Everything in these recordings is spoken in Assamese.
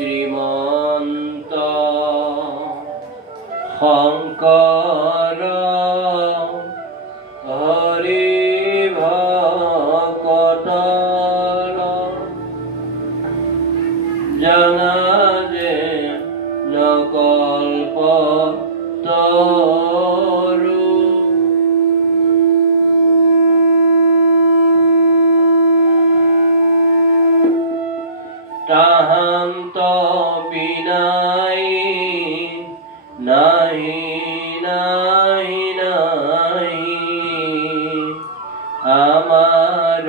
শ্ৰীমন্ত শংকৰ হৰি ভকতৰ জনা যে নকল্প তৰু তাহান্ত বিনাই নাহি নাহি নাহি আমাৰ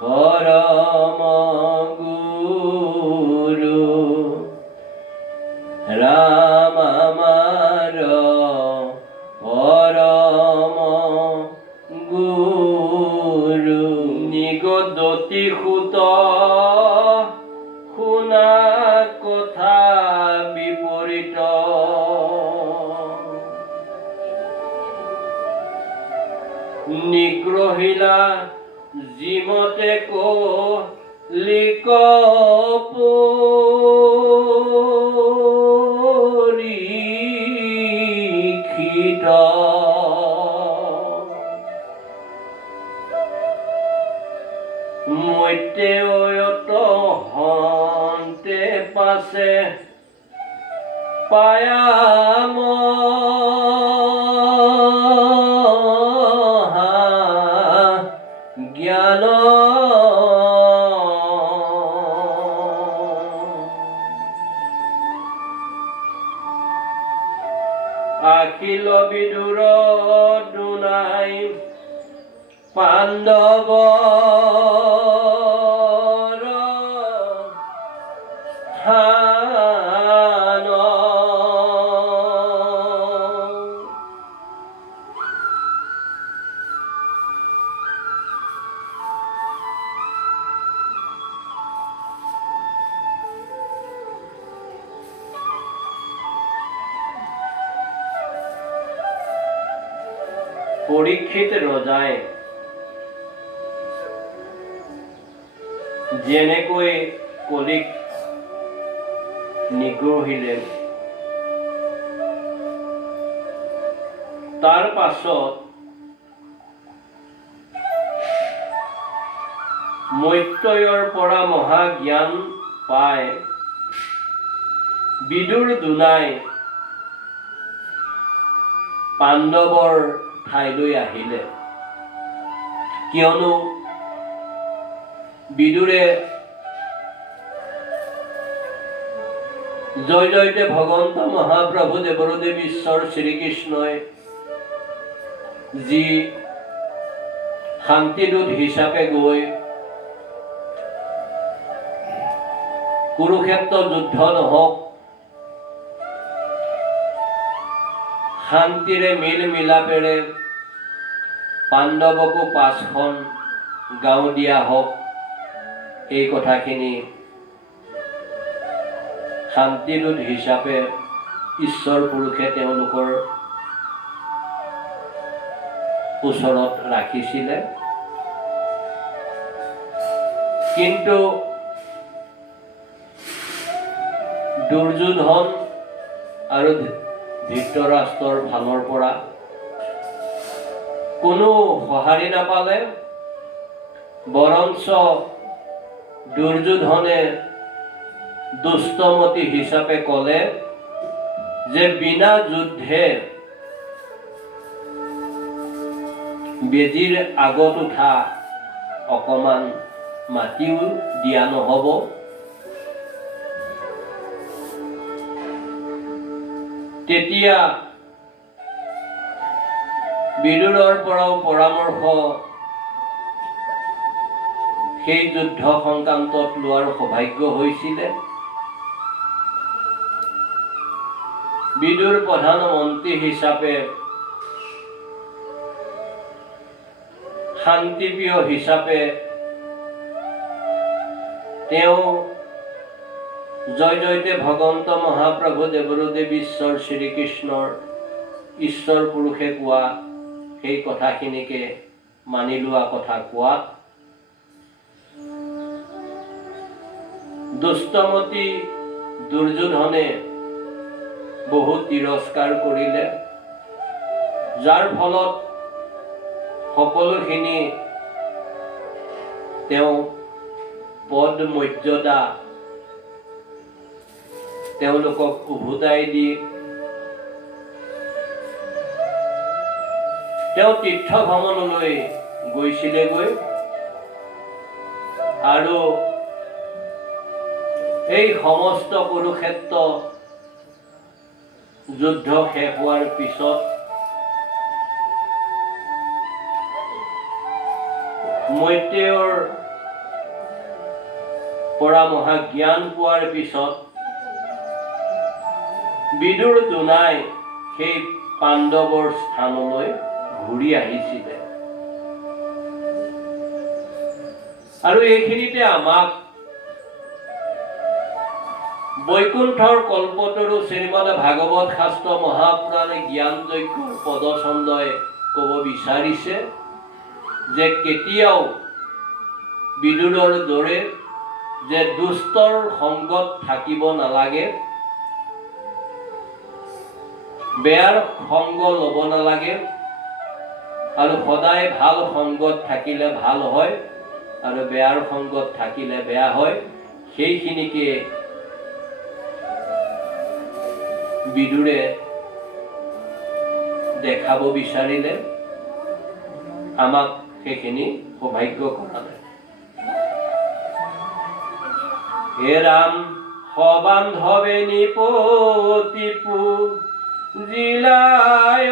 পৰম গুৰু ৰাম আমাৰ পৰম গুৰু নিগদতি সুত শুনা কথা বিপৰীত নিগ্ৰহিলা যিমতে পৰীক্ষিত মত্যয়ত হন্তে পাছে পায়াম জ্ঞান আখিল বিদুৰ দুনাই পাণ্ডৱ স্থান পৰীক্ষিত ৰজাই যেনেকৈ কলিক নিগ্ৰহিলে তাৰ পাছত মত্যয়ৰ পৰা মহাজ্ঞান পাই বিদুৰ দুনাই পাণ্ডৱৰ ঠাইলৈ আহিলে। কিয়নো বিদুৰে জয় জয়তে ভগৱন্ত মহাপ্ৰভু দেৱদেৱ ঈশ্বৰ শ্ৰীকৃষ্ণই যি শান্তিদূত হিচাপে গৈ কুৰুক্ষেত্ৰ যুদ্ধ নহওক শান্তিৰে মিল মিলাপেৰে পাণ্ডৱকো 5খন গাঁও দিয়া হওক, এই কথাখিনি শান্তিদূত হিচাপে ঈশ্বৰ পুৰুষে তেওঁলোকৰ ওচৰত ৰাখিছিলে। কিন্তু দুৰ্যোধন আৰু ধৃতৰাষ্ট্ৰৰ ফালৰ পৰা কোনো সঁহাৰি নাপালে। বৰঞ্চ দুৰ্যোধনে দুষ্টমতি হিচাপে ক'লে যে বিনা যুদ্ধে বেজীৰ আগত উঠা অকমান মাটিও দিয়া নহ'ব। তেতিয়া বিদুৰৰ পৰাও পৰামৰ্শ সেই যুদ্ধ সংক্ৰান্তত লোৱাৰ সৌভাগ্য হৈছিলে। বিদুৰ প্ৰধানমন্ত্ৰী হিচাপে শান্তিপ্ৰিয় হিচাপে তেওঁ জয় জয়তে ভগৱন্ত মহাপ্ৰভু দেৱদেৱ ঈশ্বৰ শ্ৰীকৃষ্ণৰ ঈশ্বৰ পুৰুষে কোৱা সেই কথাখিনিকে মানি লোৱা কথা কোৱাত দুষ্টমতী দুৰ্যোধনে বহু তিৰস্কাৰ কৰিলে, যাৰ ফলত সকলোখিনি তেওঁ পদ মৰ্যাদা তেওঁলোকক উভতাই দি তেওঁ তীৰ্থ ভ্ৰমণলৈ গৈছিলেগৈ আৰু এই সমস্ত কুৰুক্ষেত্ৰ যুদ্ধ শেষ হোৱাৰ পিছত মৈত্ৰেয়ৰ পৰা মহাজ্ঞান পোৱাৰ পিছত বিদুৰ দুনাই সেই পাণ্ডৱৰ স্থানলৈ ঘূৰি আহিছিলে। আৰু এইখিনিতে আমাক বৈকুণ্ঠৰ কল্পতৰু শ্ৰীমদ ভাগৱত শাস্ত্ৰ মহাপুৰাণে জ্ঞান যজ্ঞৰ পদচন্দই ক'ব বিচাৰিছে যে কেতিয়াও বিদুৰৰ দৰে যে দুষ্টৰ সংগত থাকিব নালাগে, বেয়াৰ সংগ ল'ব নালাগে, আৰু সদায় ভাল সংগত থাকিলে ভাল হয় আৰু বেয়াৰ সংগত থাকিলে বেয়া হয়। সেইখিনিকে বিদুৰে দেখাব বিচাৰিলে, আমাক সেইখিনি সৌভাগ্য কৰালে। হে ৰাম সবান্ধৱে নিপতিপু জিলায়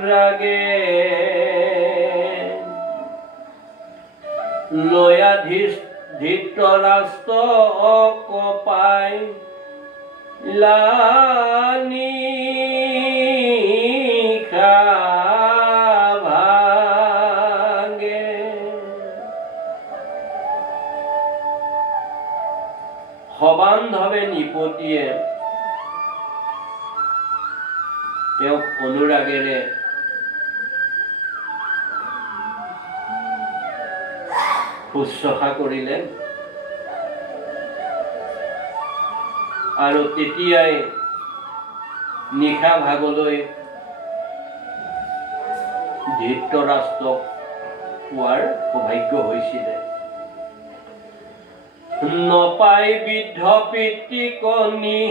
অনুৰাগে লয়াধিষ্ঠিত কপাই লানি ভাগে। সবান্ধৱে নিপতিয়ে তেওঁক অনুৰাগেৰে শুশ্ৰূষা কৰিলে আৰু তেতিয়াই নিশা ভাগলৈ ধৃতৰাষ্ট্ৰক পোৱাৰ সৌভাগ্য হৈছিলে। নপাই বৃদ্ধ পিতৃকনি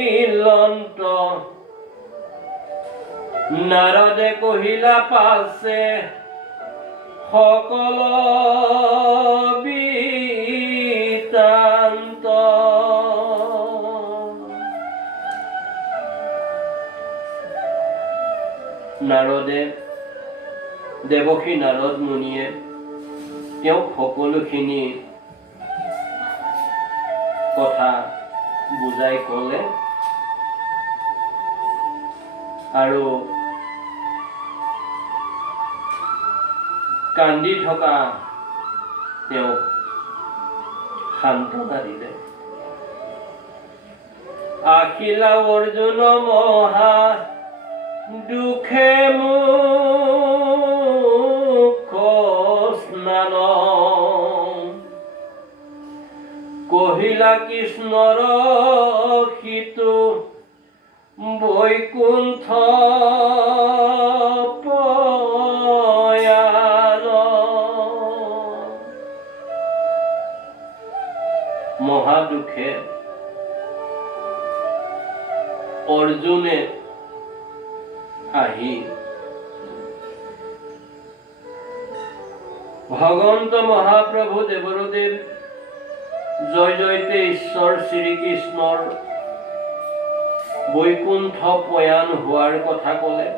পতিকান্দিলন্ত নাৰদে কহিলা পাছে সকল বৃত্তান্ত। নাৰদে দেৱকী নাৰদ মুনিয়ে তেওঁক সকলোখিনি কথা বুজাই ক'লে আৰু কান্দি থকা তেওঁক সান্তনা দিলে। আখিলা অৰ্জুন মহা দুখে মুখ স্নান কহিলা কৃষ্ণৰ সিতু বৈকুণ্ঠ পয়ান। মহাদুখে অৰ্জুনে আহি ভগৱন্ত মহাপ্ৰভু দেৱদেৱ জয় জয়তে ঈশ্বৰ শ্ৰীকৃষ্ণৰ বৈকুণ্ঠ পয়ান হোৱাৰ কথা ক'লে।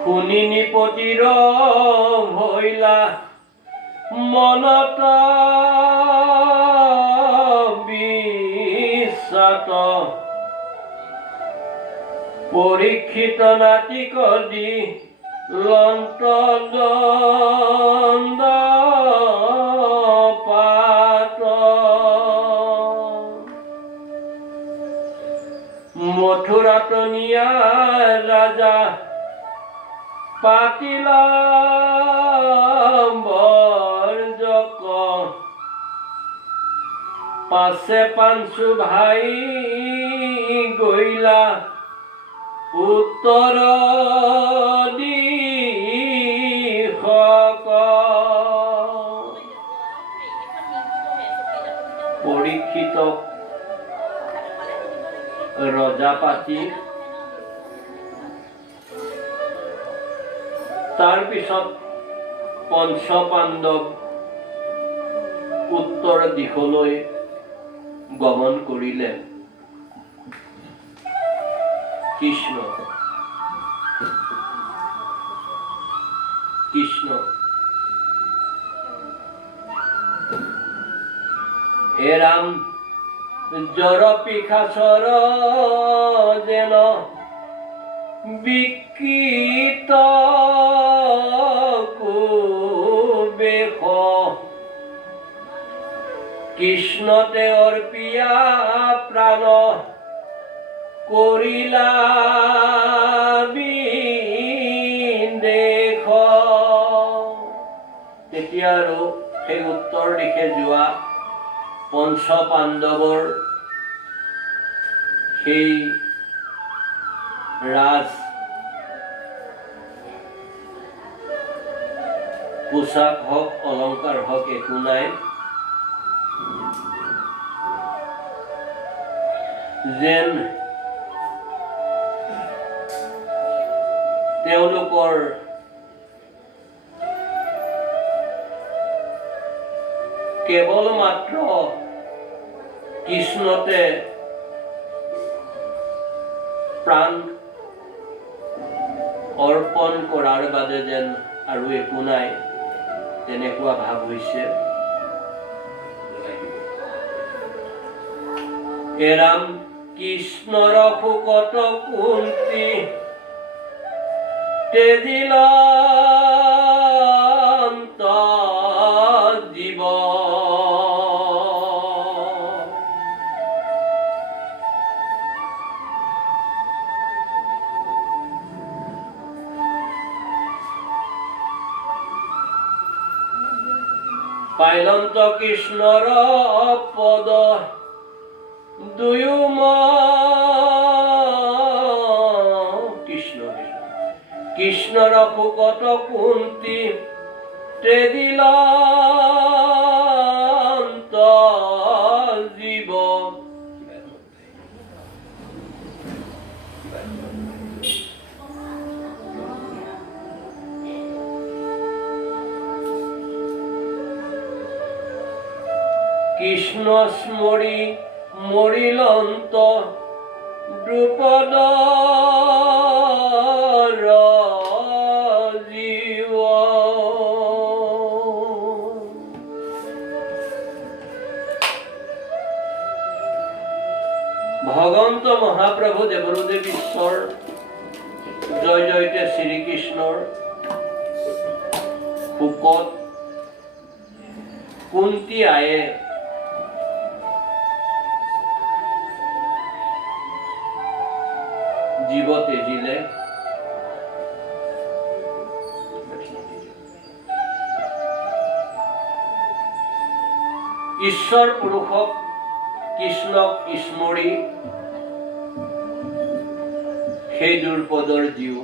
শুনি নিপতিৰ ভৈলা মনত বিশ্বাত পৰীক্ষিত নাতিক দি লন্ত দণ্ড পাত। মথুৰাত নিয়া ৰাজা পাতিলা বৰজক পাছে পাঞ্চু ভাই গৈলা উত্তৰ দিশক পৰীক্ষিতক ৰজা পাতি তাৰ পিছত পঞ্চ পাণ্ডৱ উত্তৰ দিশলৈ গমন কৰিলে। কৃষ্ণ কৃষ্ণ হে ৰাম জৰ পিশাচৰ যেন বিকৃত কুবেশ কৃষ্ণতে অৰ্পিয়া প্ৰাণ কৰিলা বিদেশ। তেতিয়া আৰু সেই উত্তৰ দিশে যোৱা পঞ্চ পাণ্ডৱৰ সেই ৰাজ পোচাক হওক অলংকাৰ হওক একো নাই, যেন তেওঁলোকৰ কেৱল মাত্ৰ কৃষ্ণতে প্ৰাণ অৰ্পণ কৰাৰ বাদে যেন আৰু একো নাই, তেনেকুৱা ভাৱ হৈছে। এৰাম কৃষ্ণৰ শোকত কুন্তি তেজিলন্ত জীৱ পাইলন্ত কৃষ্ণৰ পদ দুয়ুম কৃষ্ণ কৃষ্ণৰ শোকত কুন্তি তেজিলন্ত জীৱ কৃষ্ণ স্মৰি মৰিলন্ত দ্ৰুপদ জীৱ ভগৱন্ত মহাপ্ৰভু দেৱৰুদেৱ ঈশ্বৰ জয় জয়তে শ্ৰীকৃষ্ণৰ শোকত কুন্তি আয়ে জীৱ তেজিলে। ঈশ্বৰ পুৰুষক কৃষ্ণক স্মৰি সেই দুৰ্পদৰ জীৱ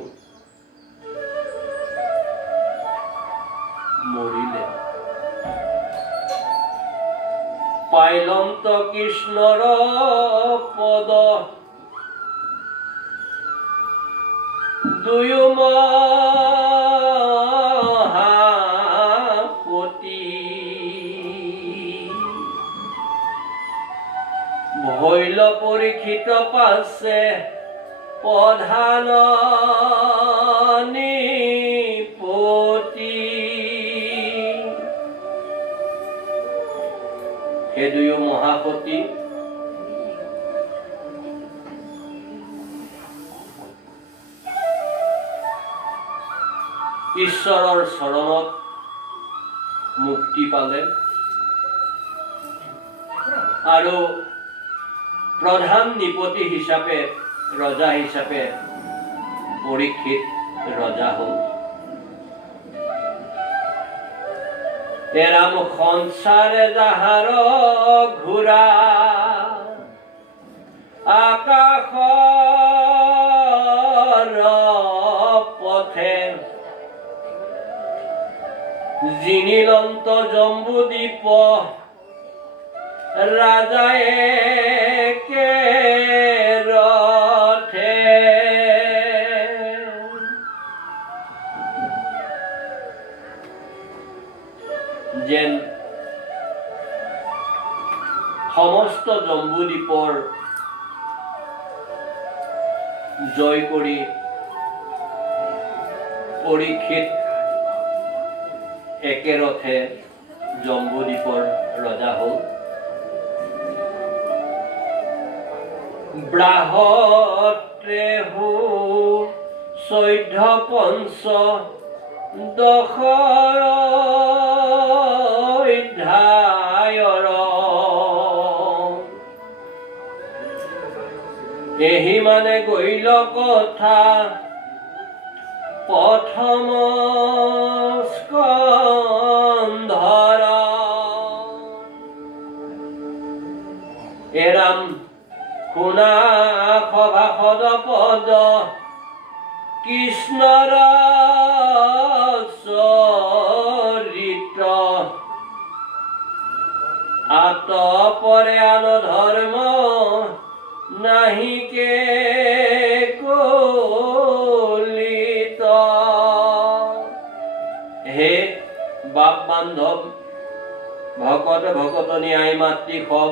মৰিলে। পাইলন্ত কৃষ্ণৰ পদ দুয়ুমহাপতি ভৈল পৰীক্ষিত পাছে প্ৰধান নিপতি। সেই দুয়ো মহাপতি ঈশ্বৰৰ চৰণত মুক্তি পালে আৰু প্ৰধান নিপতি হিচাপে ৰজা হিচাপে পৰীক্ষিত ৰজা হ'ল। এৰাম সংসাৰে যাহাৰ ঘূৰা আকাশৰ পথে জিনিলন্ত জম্বুদ্বীপ ৰাজায়ে কেৰথে। যেন সমস্ত জম্বুদ্বীপৰ জয় কৰি পৰীক্ষিত একেৰথে জম্বুদ্বীপৰ ৰজা হ'ল। ব্ৰাহ্মত্ৰেহু 14 পঞ্চ দশ অধ্যায়ৰ এহি মানে গৈল কথা প্ৰথম স্কন্ধৰ। এৰাম শুনা সভাসদ পদ কৃষ্ণৰ চৰিত্ৰ আতপৰে আন ধৰ্ম নাহিকে কলিত। হে বাপ বান্ধৱ ভকত ভকতনী আই মাতৃ সব,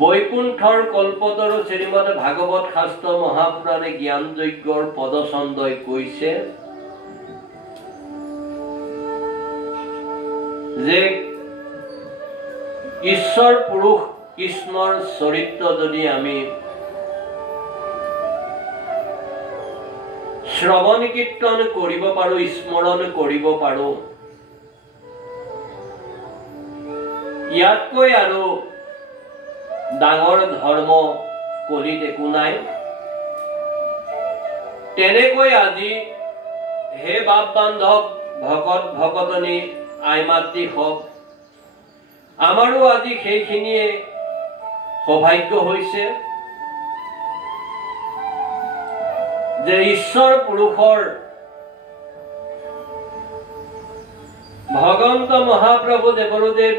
বৈকুণ্ঠৰ কল্পতৰু শ্ৰীমদ ভাগৱত শাস্ত্ৰ মহাপুৰাণে জ্ঞান যজ্ঞৰ পদচন্দই কৈছে যে ঈশ্বৰ পুৰুষ কৃষ্ণৰ চৰিত্ৰ যদি আমি শ্ৰৱণ কীৰ্তন কৰিব পাৰো, স্মৰণ কৰিব পাৰো, ইয়াতকৈ আৰু ডাঙৰ ধৰ্ম কলিত একো নাই। তেনেকৈ আজি হে বাপ বান্ধৱ ভকত ভকতনী আই মাতৃ হওক, আমাৰো আজি সেইখিনিয়ে সৌভাগ্য হৈছে যে ঈশ্বৰ পুৰুষৰ ভগৱন্ত মহাপ্ৰভু দেৱৰুদেৱ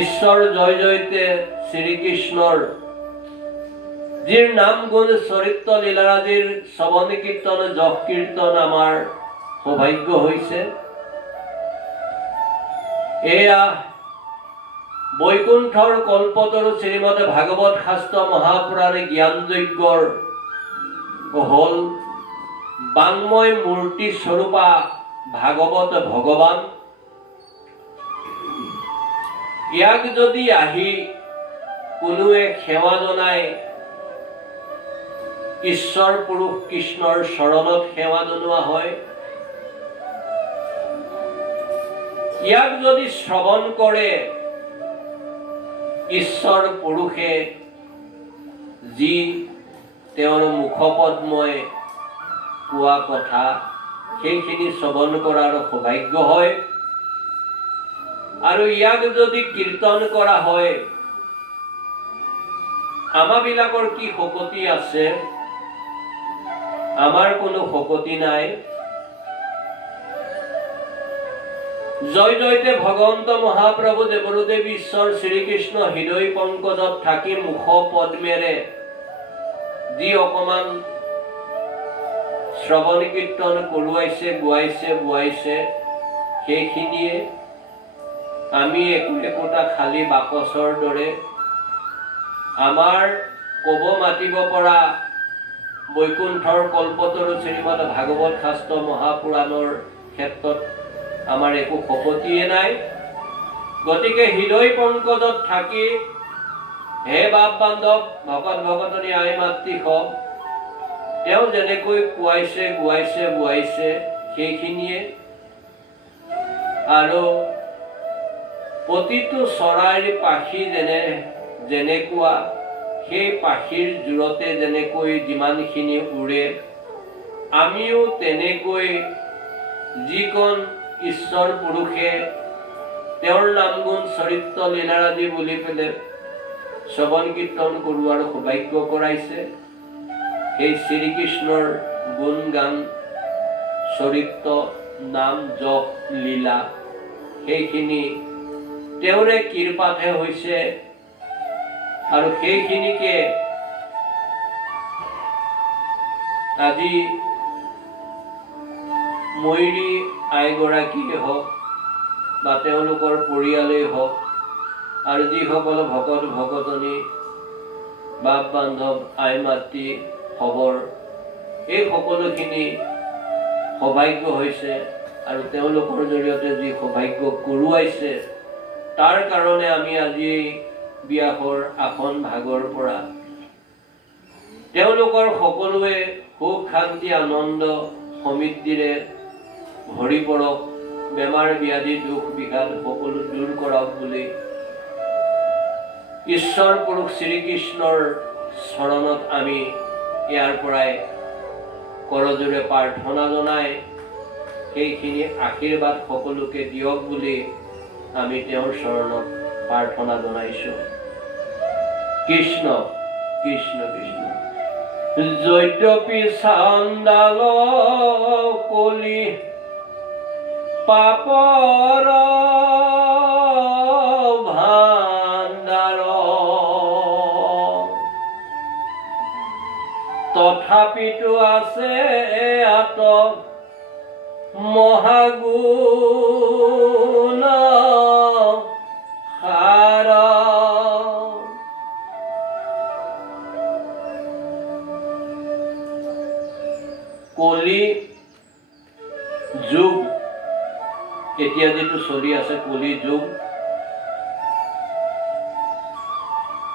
ঈশ্বৰ জয় জয়তে শ্ৰীকৃষ্ণৰ যিৰ নাম গুণ চৰিত্ৰ লীলাৰাজিৰ শ্ৰৱণ কীৰ্তন যশ কীৰ্তন আমাৰ সৌভাগ্য হৈছে। এয়া বৈকুণ্ঠৰ কল্পতৰু শ্ৰীমদ ভাগৱত শাস্ত্ৰ মহাপুৰাণে জ্ঞান যজ্ঞৰ হল বাংময় মূৰ্তি স্বৰূপা ভাগৱত ভগৱান। ইয়াক যদি আহি কোনোৱে সেৱা জনায়, ঈশ্বৰ পুৰুষ কৃষ্ণৰ চৰণত সেৱা জনোৱা হয়, ইয়াক যদি শ্ৰৱণ কৰে, ঈশ্বৰ পুৰুষে যি তেওঁৰ মুখপদ্মই কোৱা কথা সেইখিনি শ্ৰৱণ কৰাৰ সৌভাগ্য হয়। আৰু ইয়াক যদি কীৰ্তন কৰা হয়, আমাবিলাকৰ কি শকতি আছে? আমাৰ কোনো শকতি নাই। জয় জয়তে ভগৱন্ত মহাপ্ৰভু দেৱৰুদেৱ ঈশ্বৰ শ্ৰীকৃষ্ণ হৃদয় পংকজত থাকি মুখ পদ্মেৰে যি অকমান শ্ৰৱণ কীৰ্তন কৰোৱাইছে, গোৱাইছে, বোৱাইছে, সেইখিনিয়ে আমি একোটা খালী বাকচৰ দৰে আমাৰ ক'ব মাতিব পৰা বৈকুণ্ঠৰ কল্পতৰু শ্ৰীমদ ভাগৱত শাস্ত্ৰ মহাপুৰাণৰ ক্ষেত্ৰত আমাৰ একো শকতিয়ে নাই। গতিকে হৃদয় পংকজত থাকি হে বাপ বান্ধৱ ভকত ভকতনী আই মাতৃ হওক, তেওঁ যেনেকৈ কোৱাইছে, গোৱাইছে, বোৱাইছে সেইখিনিয়ে। আৰু প্ৰতিটো চৰাইৰ পাখি যেনেকুৱা সেই পাখিৰ জোৰতে যেনেকৈ যিমানখিনি উৰে আমিও তেনেকৈ যিকণ ঈশ্বৰ পুৰুষে তেওঁৰ নাম গুণ চৰিত্ৰ লীলাৰাজি বুলি পেলাই শ্ৰৱণ কীৰ্তন কৰোৱাৰ সৌভাগ্য কৰাইছে সেই শ্ৰীকৃষ্ণৰ গুণ গান চৰিত্ৰ নাম জপ লীলা সেইখিনি তেওঁৰে কৃপাতহে হৈছে আৰু সেইখিনিকে আজি ময়ূৰী আইগৰাকীয়ে হওক বা তেওঁলোকৰ পৰিয়ালেই হওক আৰু যিসকল ভকত ভকতনী বাপ বান্ধৱ আই মাতৃ খবৰ এই সকলোখিনি সৌভাগ্য হৈছে আৰু তেওঁলোকৰ জৰিয়তে যি সৌভাগ্য কৰোৱাইছে তাৰ কাৰণে আমি আজি বিয়াসৰ আসন ভাগৰ পৰা তেওঁলোকৰ সকলোৱে সুখ শান্তি আনন্দ সমৃদ্ধিৰে ভৰি পৰক বেমাৰ ব্যাধি দুখ বিষাদ সকলো দূৰ কৰক বুলি ঈশ্বৰ পুৰুষ শ্ৰীকৃষ্ণৰ চৰণত আমি ইয়াৰ পৰাই কৰজোৰে প্ৰাৰ্থনা জনাই সেইখিনি আশীৰ্বাদ সকলোকে দিয়ক বুলি আমি তেওঁৰ চৰণত প্ৰাৰ্থনা জনাইছোঁ। কৃষ্ণ কৃষ্ণ কৃষ্ণ। যদ্যপি চাণ্ডাল কলি পাপৰ ভাণ্ডাৰ তথাপিতো আছে আত মহাগুণ সাৰ। কলি যুগ এতিয়া যেটো চলি আছে কলি যুগ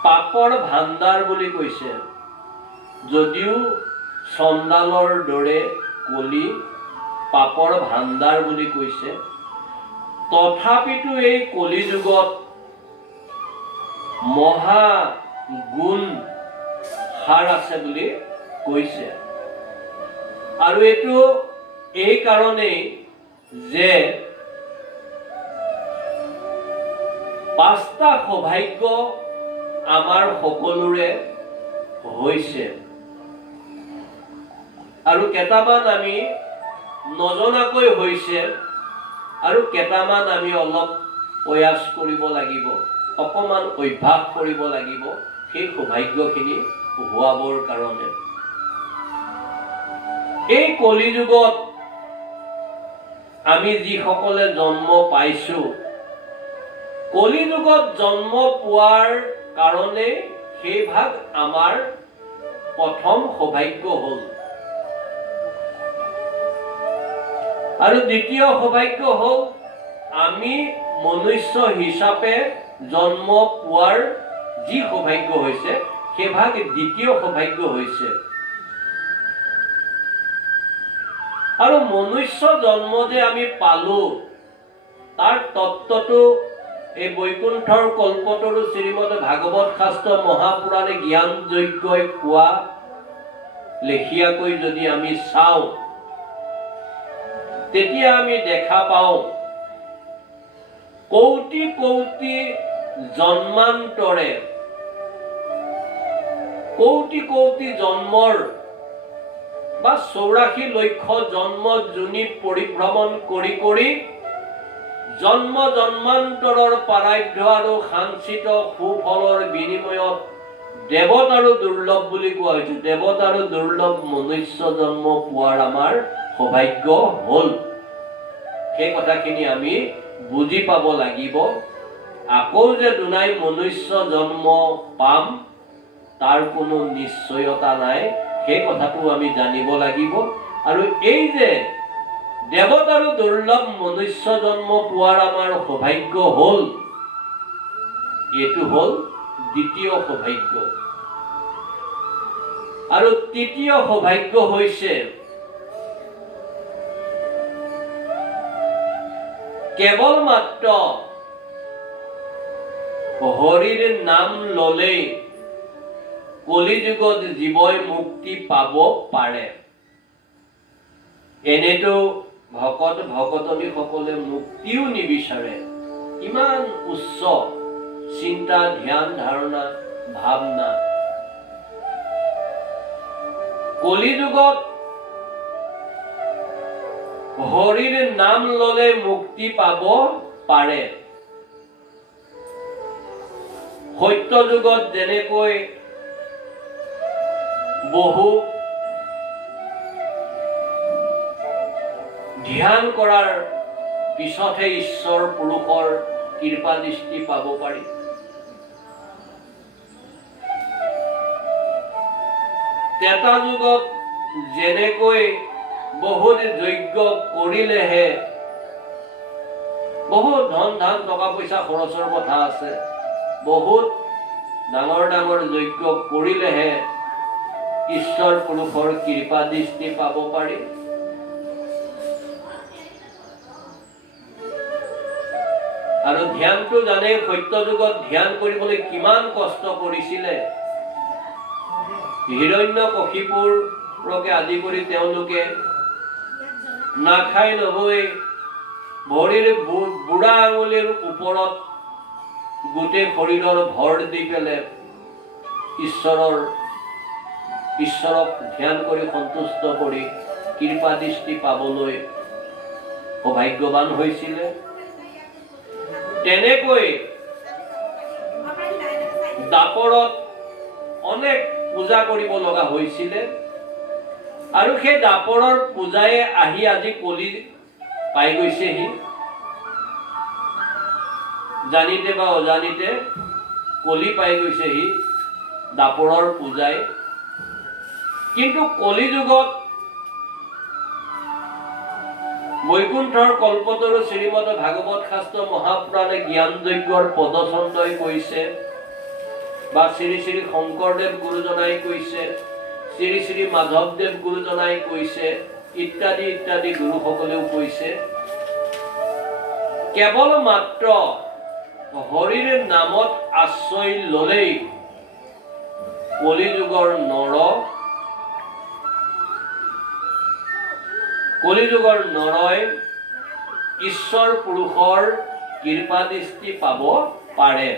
পাপৰ ভাণ্ডাৰ বুলি কৈছে যদিও চণ্ডালৰ দৰে কলি পাপৰ ভাণ্ডাৰ বুলি কৈছে তথাপিতো এই কলি যুগত মহা গুণ সাৰ আছে বুলি কৈছে আৰু এইটো এই কাৰণেই যে পাঁচটা সৌভাগ্য আমাৰ সকলোৰে হৈছে আৰু কেইটামান আমি নজনাকৈ হৈছে আৰু কেইটামান আমি অলপ প্ৰয়াস কৰিব লাগিব অকমান অভ্যাস কৰিব লাগিব সেই সৌভাগ্যখিনি হোৱাবৰ কাৰণে। এই কলি যুগত আমি যিসকলে জন্ম পাইছো কলি যুগত জন্ম পোৱাৰ কাৰণে সেই ভাগ আমাৰ প্ৰথম সৌভাগ্য হ'ল আৰু দ্বিতীয় সৌভাগ্য হ'ল আমি মনুষ্য হিচাপে জন্ম পোৱাৰ যি সৌভাগ্য হৈছে সেই ভাগ দ্বিতীয় সৌভাগ্য হৈছে আৰু মনুষ্য জন্ম যে আমি পালো তাৰ তত্ত্বটো এই বৈকুণ্ঠৰ কল্পতৰু শ্ৰীমদ ভাগৱত শাস্ত্ৰ মহাপুৰাণে জ্ঞান যজ্ঞই কোৱা লেখিয়াকৈ যদি আমি চাওঁ তেতিয়া আমি দেখা পাওঁ কৌটি কৌটি জন্মান্তৰে কৌটি কৌটি জন্মৰ বা 84 লক্ষ জন্ম যোনি পৰিভ্ৰমণ কৰি কৰি জন্ম জন্মান্তৰৰ প্ৰাৰব্ধ আৰু সাঞ্চিত সুফলৰ বিনিময়ত দেৱতাৰো দুৰ্লভ বুলি কোৱা হৈছে দেৱতাৰো দুৰ্লভ মনুষ্য জন্ম পোৱাৰ আমাৰ সৌভাগ্য হ'ল সেই কথাখিনি আমি বুজি পাব লাগিব। আকৌ যে দুনাই মনুষ্য জন্ম পাম তাৰ কোনো নিশ্চয়তা নাই সেই কথাটো আমি জানিব লাগিব আৰু এই যে দেৱতাৰো দুৰ্লভ মনুষ্য জন্ম পোৱাৰ আমাৰ সৌভাগ্য হ'ল এইটো হ'ল দ্বিতীয় সৌভাগ্য আৰু তৃতীয় সৌভাগ্য হৈছে কেৱল মাত্ৰ হৰিৰ নাম ললেই কলিযুগত জীৱই মুক্তি পাব পাৰে। এনেতো ভকত ভকতনীসকলে মুক্তিও নিবিচাৰে, ইমান উচ্চ চিন্তা, ধ্যান, ধাৰণা, ভাৱনা। কলিযুগত হৰিৰ নাম ললে মুক্তি পাব পাৰে। সত্য যুগত যেনেকৈ বহু ধ্যান কৰাৰ পিছতহে ঈশ্বৰ পুৰুষৰ কৃপা দৃষ্টি পাব পাৰি, ত্ৰেতা যুগত যেনেকৈ বহুত যজ্ঞ কৰিলেহে, বহুত ধন ধান টকা পইচা খৰচৰ কথা আছে, বহুত ডাঙৰ ডাঙৰ যজ্ঞ কৰিলেহে ঈশ্বৰ পুৰুষৰ কৃপা দৃষ্টি পাব পাৰি। আৰু ধ্যানটো জানে, সত্য যুগত ধ্যান কৰিবলৈ কিমান কষ্ট কৰিছিলে। হিৰণ্যকশিপুৰকে আদি কৰি তেওঁলোকে নাখাই নবৈ ভৰিৰ বুঢ়া আঙুলিৰ ওপৰত গোটেই শৰীৰৰ ভৰ দি পেলাই ঈশ্বৰক ধ্যান কৰি সন্তুষ্ট কৰি কৃপা দৃষ্টি পাবলৈ সৌভাগ্যৱান হৈছিলে। তেনেকৈ দাপৰত অনেক পূজা কৰিব লগা হৈছিলে, আৰু সেই দাপৰৰ পূজাই আহি আজি কলি পাই গৈছেহি। জানিতে বা অজানিতে কলি পাই গৈছেহি দাপৰৰ পূজাই। কিন্তু কলি যুগত বৈকুণ্ঠৰ কল্পতৰু শ্ৰীমদ ভাগৱত শাস্ত্ৰ মহাপুৰাণে জ্ঞান যজ্ঞৰ পদচন্দই কৈছে, বা শ্ৰী শ্ৰী শংকৰদেৱ গুৰুজনাই কৈছে, শ্ৰী শ্ৰী মাধৱদেৱ গুৰুজনাই কৈছে, ইত্যাদি ইত্যাদি গুৰুসকলেও কৈছে, কেৱল মাত্ৰ হৰিৰ নামত আশ্ৰয় ললেই কলিযুগৰ নৰই ঈশ্বৰ পুৰুষৰ কৃপা দৃষ্টি পাব পাৰে।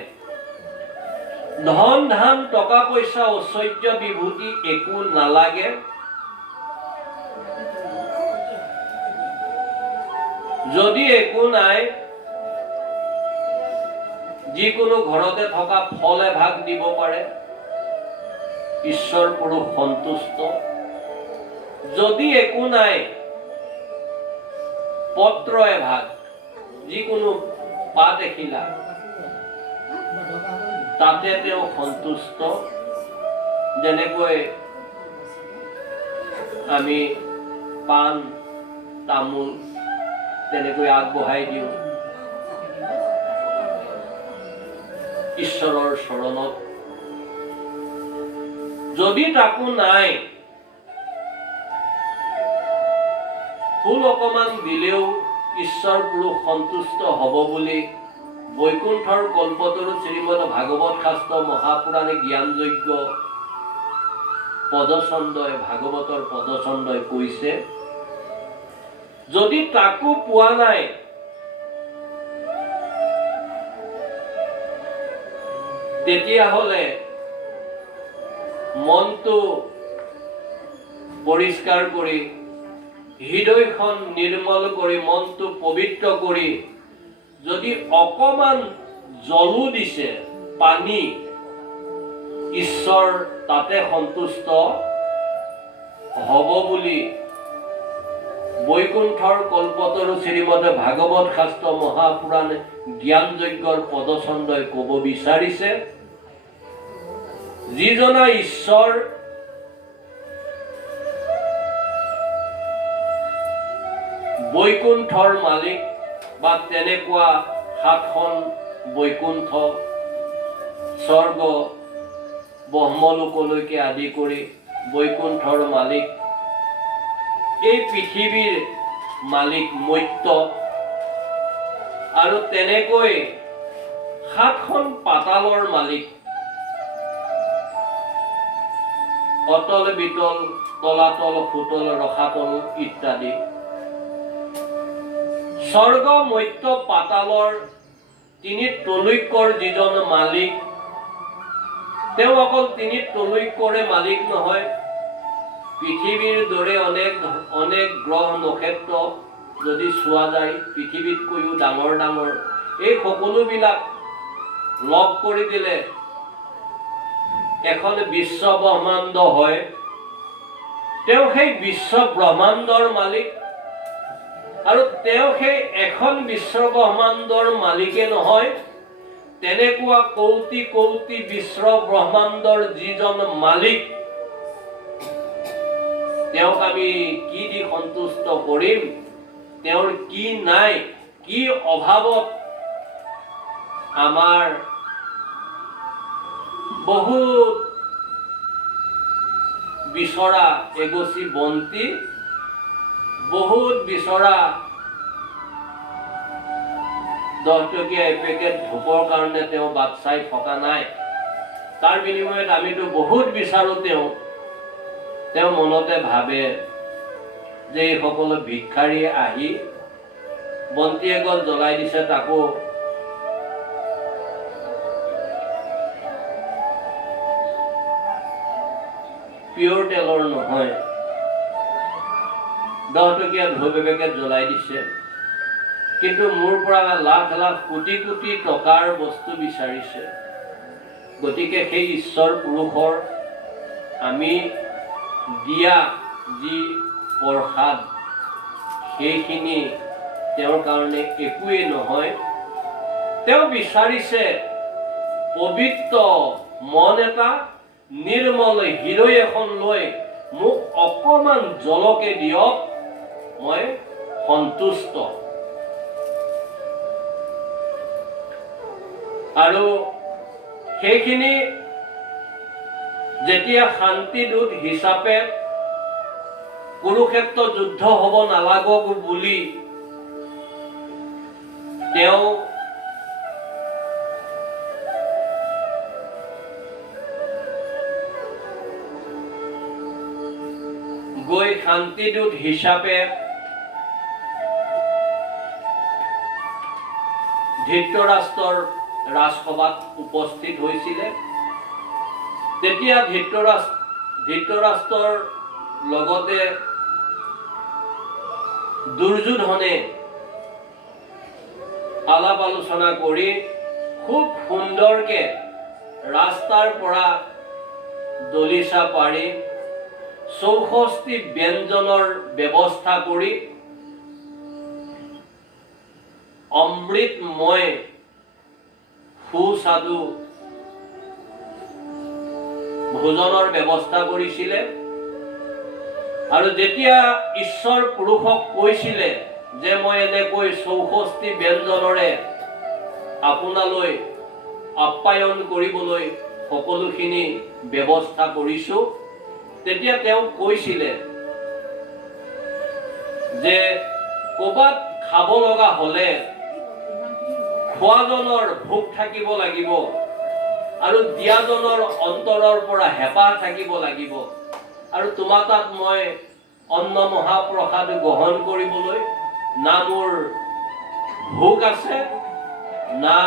ধন ধান টকা পইচা ঐশ্বৰ্য বিভূতি একো নালাগে, যদি একো নাই যিকোনো ঘৰতে থকা ফল এভাগ দিব পাৰে, ঈশ্বৰ পুৰুষ সন্তুষ্ট। যদি একো নাই পত্ৰ এভাগ, যিকোনো পাত এখিলা, তাতে তেওঁ সন্তুষ্ট। যেনেকৈ আমি পাণ তামোল তেনেকৈ আগবঢ়াই দিওঁ ঈশ্বৰৰ চৰণত, যদি তাকো নাই ফুল অকমান দিলেও ঈশ্বৰ পুৰুষ সন্তুষ্ট হ'ব বুলি বৈকুণ্ঠৰ কল্পতৰু শ্ৰীমদ ভাগৱত শাস্ত্ৰ মহাপুৰাণে জ্ঞান যজ্ঞ পদচন্দই, ভাগৱতৰ পদচন্দই কৈছে। যদি তাকো পোৱা নাই, তেতিয়াহ'লে মনটো পৰিষ্কাৰ কৰি, হৃদয়খন নিৰ্মল কৰি, মনটো পবিত্ৰ কৰি, যদি অকমান জলো দিছে, পানী, ঈশ্বৰ তাতে সন্তুষ্ট হ'ব বুলি বৈকুণ্ঠৰ কল্পতৰু শ্ৰীমদ ভাগৱত শাস্ত্ৰ মহাপুৰাণে জ্ঞান যজ্ঞৰ পদচন্দই ক'ব বিচাৰিছে। যিজনা ঈশ্বৰ বৈকুণ্ঠৰ মালিক, বা তেনেকুৱা 7খন বৈকুণ্ঠ, স্বৰ্গ ব্ৰহ্মলোকলৈকে আদি কৰি বৈকুণ্ঠৰ মালিক, এই পৃথিৱীৰ মালিক মৰ্ত্য, আৰু তেনেকৈ সাতখন পাতালৰ মালিক, অতল বিতল তলাতল সুতল ৰসাতল ইত্যাদি। স্বৰ্গ মৰ্ত্য পাতালৰ তিনি তলৈকৰ যিজন মালিক, তেওঁ অকল তিনি তলৈকৰে মালিক নহয়, পৃথিৱীৰ দৰে অনেক গ্ৰহ নক্ষত্ৰ যদি চোৱা যায়, পৃথিৱীতকৈও ডাঙৰ ডাঙৰ এই সকলোবিলাক লগ কৰি দিলে এখন বিশ্ব ব্ৰহ্মাণ্ড হয়। তেওঁ সেই বিশ্ব ব্ৰহ্মাণ্ডৰ মালিক, আৰু তেওঁ সেই এখন বিশ্ব ব্ৰহ্মাণ্ডৰ মালিকে নহয়, তেনেকুৱা কৌটি কৌটি বিশ্ব ব্ৰহ্মাণ্ডৰ যিজন মালিক, তেওঁক আমি কি দি সন্তুষ্ট কৰিম? তেওঁৰ কি নাই, কি অভাৱত আমাৰ বহুত বিচৰা এগছি বন্তি, বহুত বিচৰা 10 টকীয়া এপেকেট ধূপৰ কাৰণে তেওঁ বাট চাই থকা নাই। তাৰ বিনিময়ত আমিতো বহুত বিচাৰো। তেওঁ মনতে ভাবে যে এই সকলো ভিক্ষাৰী আহি বন্তি এগছ জ্বলাই দিছে, তাকো পিয়ৰ তেলৰ নহয়, 10 টকীয়া ধূপ এপেকেট জ্বলাই দিছে, কিন্তু মোৰ পৰা লাখ লাখ কোটি কোটি টকাৰ বস্তু বিচাৰিছে। গতিকে সেই ঈশ্বৰ পুৰুষৰ আমি দিয়া যি প্ৰসাদ, সেইখিনি তেওঁৰ কাৰণে একোৱেই নহয়। তেওঁ বিচাৰিছে পবিত্ৰ মন এটা, নিৰ্মল হৃদয় এখন লৈ মোক অকণমান জলকে দিয়ক, মই সন্তুষ্ট। আৰু সেইখিনি যেতিয়া শান্তিদূত হিচাপে কুৰুক্ষেত্ৰ যুদ্ধ হ'ব নালাগক বুলি তেওঁ গৈ শান্তিদূত হিচাপে ধৃতৰাষ্ট্ৰৰ ৰাজসভাত উপস্থিত হৈছিলে, তেতিয়া ধৃতৰাষ্ট্ৰৰ লগতে দুৰ্যোধনে আলাপ আলোচনা কৰি খুব সুন্দৰকে ৰাস্তাৰ পৰা দলিচা পাৰি 64 ব্যঞ্জনৰ ব্যৱস্থা কৰি অমৃতময় সুস্বাদু ভোজনৰ ব্যৱস্থা কৰিছিলে। আৰু যেতিয়া ঈশ্বৰ পুৰুষক কৈছিলে যে মই এনেকৈ 64 ব্যঞ্জনৰে আপোনালৈ আপ্যায়ন কৰিবলৈ সকলোখিনি ব্যৱস্থা কৰিছো, তেতিয়া তেওঁ কৈছিলে যে ক'ৰবাত খাব লগা হ'লে খোৱাজনৰ ভোক থাকিব লাগিব আৰু দিয়াজনৰ অন্তৰৰ পৰা হেঁপাহ থাকিব লাগিব। আৰু তোমাৰ তাত মই অন্ন মহাপ্ৰসাদ গ্ৰহণ কৰিবলৈ না মোৰ ভোক আছে, না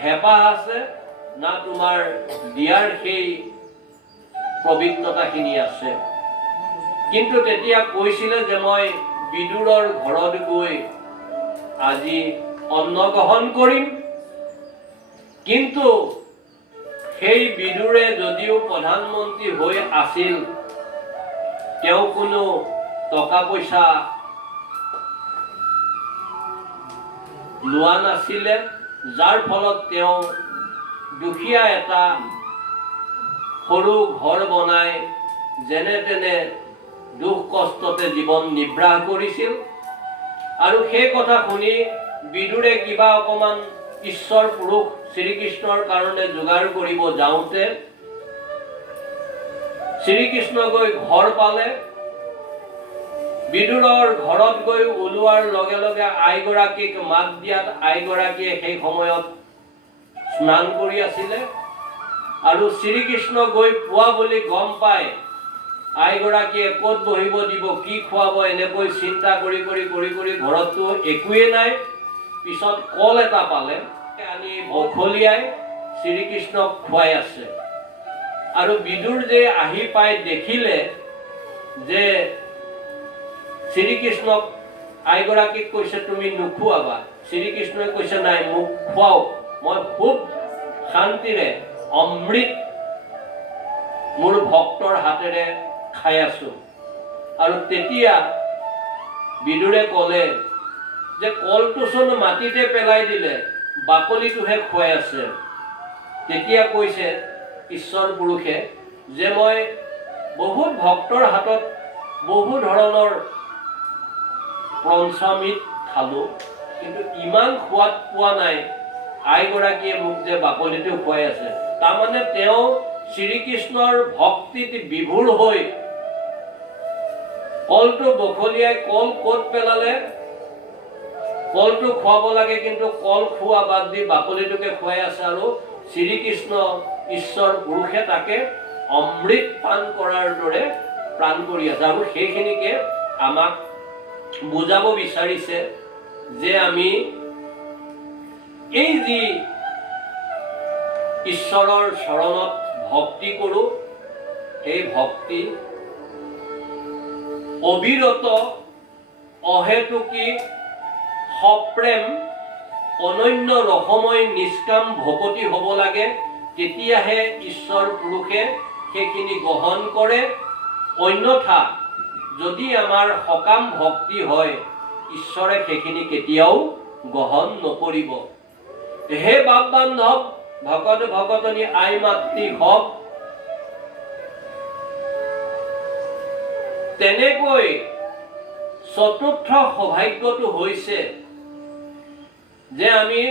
হেঁপাহ আছে, না তোমাৰ দিয়াৰ সেই পবিত্ৰতাখিনি আছে। কিন্তু তেতিয়া কৈছিলে যে মই বিদুৰৰ ঘৰত গৈ আজি অন্ন গ্ৰহণ কৰিম। কিন্তু সেই বিদুৰে যদিও প্ৰধানমন্ত্ৰী হৈ আছিল, তেওঁ কোনো টকা পইচা লোৱা নাছিলে, যাৰ ফলত তেওঁ দুখীয়া এটা সৰু ঘৰ বনাই যেনে তেনে দুখ কষ্টতে জীৱন নিৰ্বাহ কৰিছিল। আৰু সেই কথা শুনি বিদুৰে কিবা অকণমান ঈশ্বৰ পুৰুষ শ্ৰীকৃষ্ণৰ কাৰণে যোগাৰ কৰিব যাওঁতে শ্ৰীকৃষ্ণ গৈ ঘৰ পালে। বিদুৰৰ ঘৰত গৈ ওলোৱাৰ লগে লগে আইগৰাকীক মাত দিয়াত আইগৰাকীয়ে সেই সময়ত স্নান কৰি আছিলে আৰু শ্ৰীকৃষ্ণ গৈ পোৱা বুলি গম পাই আইগৰাকীয়ে ক'ত বহিব দিব, কি খুৱাব, এনেকৈ চিন্তা কৰি ঘৰততো একোৱেই নাই। পিছত কল এটা পালে, আনি বখলিয়াই শ্ৰীকৃষ্ণক খুৱাই আছে। আৰু বিদুৰ যে আহি পাই দেখিলে যে শ্ৰীকৃষ্ণক আইগৰাকীক কৈছে তুমি নোখোৱাবা, শ্ৰীকৃষ্ণই কৈছে নাই মোক খুৱাও, মই খুব শান্তিৰে অমৃত মোৰ ভক্তৰ হাতেৰে খাই আছো। আৰু তেতিয়া বিদুৰে ক'লে যে কলটোচোন মাটিতে পেলাই দিলে, বাকলিটোহে খুৱাই আছে। তেতিয়া কৈছে ঈশ্বৰ পুৰুষে যে মই বহুত ভক্তৰ হাতত বহু ধৰণৰ পঞ্চমিত খালোঁ, কিন্তু ইমান সোৱাদ পোৱা নাই, আইগৰাকীয়ে মোক যে বাকলিটো খুৱাই আছে। তাৰমানে তেওঁ শ্ৰীকৃষ্ণৰ ভক্তিত বিভোৰ হৈ কলটো বখলিয়াই কল ক'ত পেলালে, কলটো খুৱাব লাগে কিন্তু কল খোৱা বাদ দি বাকলিটোকে খুৱাই আছে। আৰু শ্ৰীকৃষ্ণ ঈশ্বৰ পুৰুষে তাকে অমৃত পান কৰাৰ দৰে প্ৰাণ কৰি আছে। আৰু সেইখিনিকে আমাক বুজাব বিচাৰিছে যে আমি এই যি ঈশ্বৰৰ চৰণত ভক্তি কৰোঁ, সেই ভক্তি অবিৰত অহেতুকী সপ্ৰেম অনন্য ৰসময় নিষ্কাম ভকতি হ'ব লাগে। তেতিয়াহে ঈশ্বৰ পুৰুষে সেইখিনি গ্ৰহণ কৰে। অন্যথা যদি আমাৰ সকাম ভক্তি হয়, ঈশ্বৰে সেইখিনি কেতিয়াও গ্ৰহণ নকৰিব। হে বাপ বান্ধৱ ভকত ভকতনী আই মাতৃ হওক, তেনেকৈ চতুৰ্থ সৌভাগ্যটো হৈছে যে আমি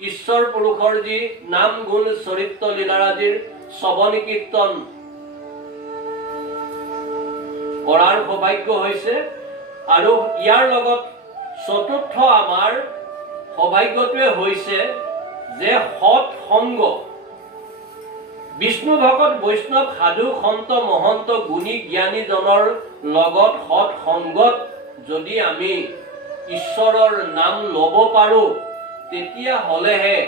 ঈশ্বৰ পুৰুষৰ যি নাম গুণ চৰিত্ৰ লীলাৰাজিৰ শ্ৰৱণ কীৰ্তন কৰাৰ সৌভাগ্য হৈছে। আৰু ইয়াৰ লগত চতুৰ্থ আমাৰ সৌভাগ্যটোৱে হৈছে যে সৎ সংগ, বিষ্ণু ভকত বৈষ্ণৱ সাধু সন্ত মহন্ত গুণী জ্ঞানীজনৰ লগত সৎ সংগত যদি আমি ঈশ্বৰৰ নাম ল'ব পাৰোঁ, তেতিয়া হ'লেহে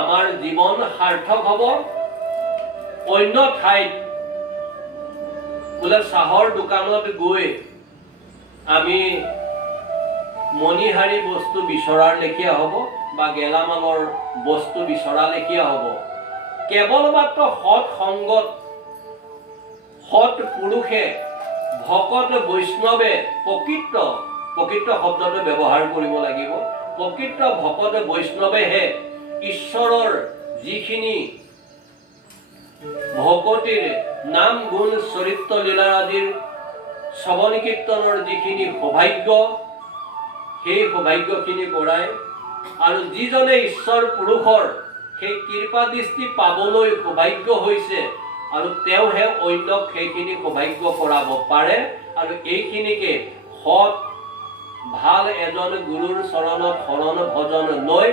আমাৰ জীৱন সাৰ্থক হ'ব। অন্য ঠাইত বোলে চাহৰ দোকানত গৈ আমি মণিহাৰী বস্তু বিচৰাৰ লেখীয়া হ'ব বা গেলামালৰ বস্তু বিচৰা লেখীয়া হ'ব। কেৱল মাত্ৰ সৎ সংগত সৎ পুৰুষে ভকত বৈষ্ণৱে প্ৰকৃত শব্দটো ব্যৱহাৰ কৰিব লাগিব। প্ৰকৃত ভকত বৈষ্ণৱেহে ঈশ্বৰৰ যিখিনি ভকতিৰ নাম গুণ চৰিত্ৰ লীলা আদিৰ শ্ৰৱণ কীৰ্তনৰ যিখিনি সৌভাগ্য, সেই সৌভাগ্যখিনি কৰাই। আৰু যিজনে ঈশ্বৰ পুৰুষৰ সেই কৃপা দৃষ্টি পাবলৈ সৌভাগ্য হৈছে আৰু তেওঁহে অন্যক সেইখিনি সৌভাগ্য কৰাব পাৰে। আৰু এইখিনিকে সৎ ভাল এজন গুৰুৰ চৰণত শৰণ ভজন লৈ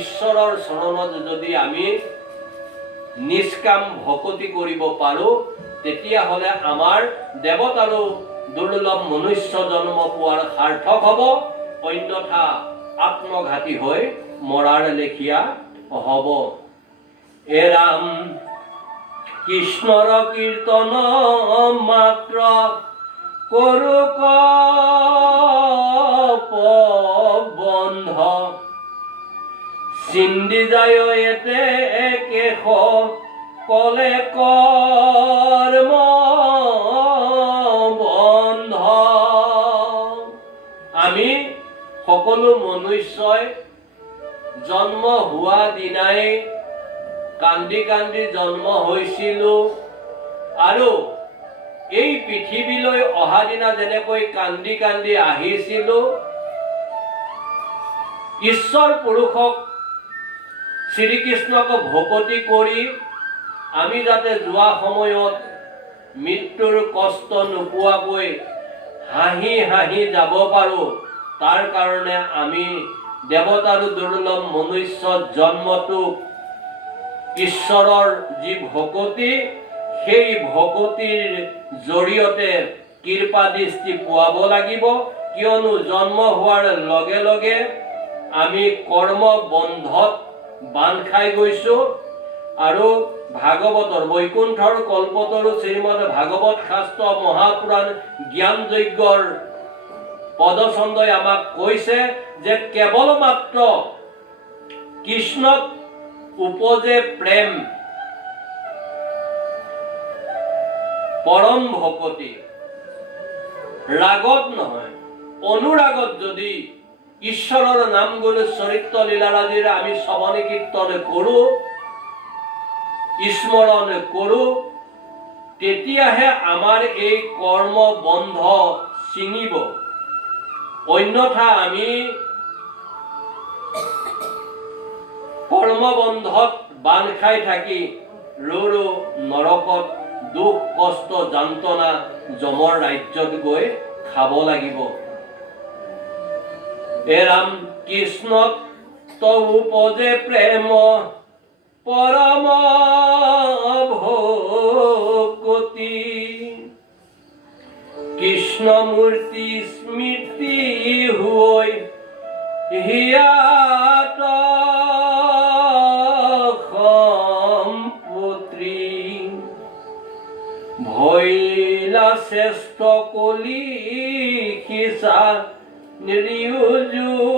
ঈশ্বৰৰ চৰণত যদি আমি নিষ্কাম ভকতি কৰিব পাৰোঁ, তেতিয়াহ'লে আমাৰ দেৱতাৰো দুৰ্লভ মনুষ্য জন্ম পোৱাৰ সাৰ্থক হ'ব। অন্যথা আত্মঘাতী হৈ মৰাৰ লেখীয়া হ'ব। এ ৰাম কৃষ্ণৰ কীৰ্তন মাত্ৰ কৰো বন্ধ, চিন্দি যায় এতে কেশ কলে কৰ্ম বন্ধ। আমি সকলো মনুষ্যই জন্ম হোৱা দিনাই কান্দি কান্দি জন্ম হৈছিলোঁ আৰু এই পৃথিৱীলৈ অহা দিনা যেনেকৈ কান্দি কান্দি আহিছিলোঁ, ঈশ্বৰ পুৰুষক শ্ৰীকৃষ্ণক ভকতি কৰি আমি যাতে যোৱা সময়ত মৃত্যুৰ কষ্ট নোপোৱাকৈ হাঁহি হাঁহি যাব পাৰোঁ, তাৰ কাৰণে আমি দেৱতাৰো দুৰ্লভ মনুষ্য জন্মটো ঈশ্বৰৰ যি ভকতি, সেই ভকতিৰ জৰিয়তে কৃপা দৃষ্টি পোৱাব লাগিব। কিয়নো জন্ম হোৱাৰ লগে লগে আমি কৰ্ম বন্ধত বান্ধ খাই গৈছো। আৰু ভাগৱতৰ বৈকুণ্ঠৰ কল্পতৰু শ্ৰীমদ ভাগৱত শাস্ত্ৰ মহাপুৰাণ জ্ঞান যজ্ঞৰ পদচন্দই আমাক কৈছে যে কেৱল মাত্ৰ কৃষ্ণক উপজে প্ৰেম, পৰম ভকতি, ৰাগত নহয় অনুৰাগত যদি ঈশ্বৰৰ নাম গুণ চৰিত্ৰ লীলাৰাজিৰ আমি শ্ৰৱণ কীৰ্তন কৰো, স্মৰণ কৰো, তেতিয়াহে আমাৰ এই কৰ্ম বন্ধ ছিঙিব। অন্যথা আমি কৰ্মবন্ধত বান্ধ খাই থাকি ৰু নৰকত দুখ কষ্ট যন্ত্ৰণা যমৰ ৰাজ্যত গৈ খাব লাগিব। হে ৰাম কৃষ্ণত তৌ উপজে প্ৰেম পৰম ভকতি, কৃষ্ণ মূৰ্তি স্মৃতি হৈ হিয়াত সম্পুত্ৰী, ভৈলা শ্ৰেষ্ঠ কলি সিচা নিৰ্যুগ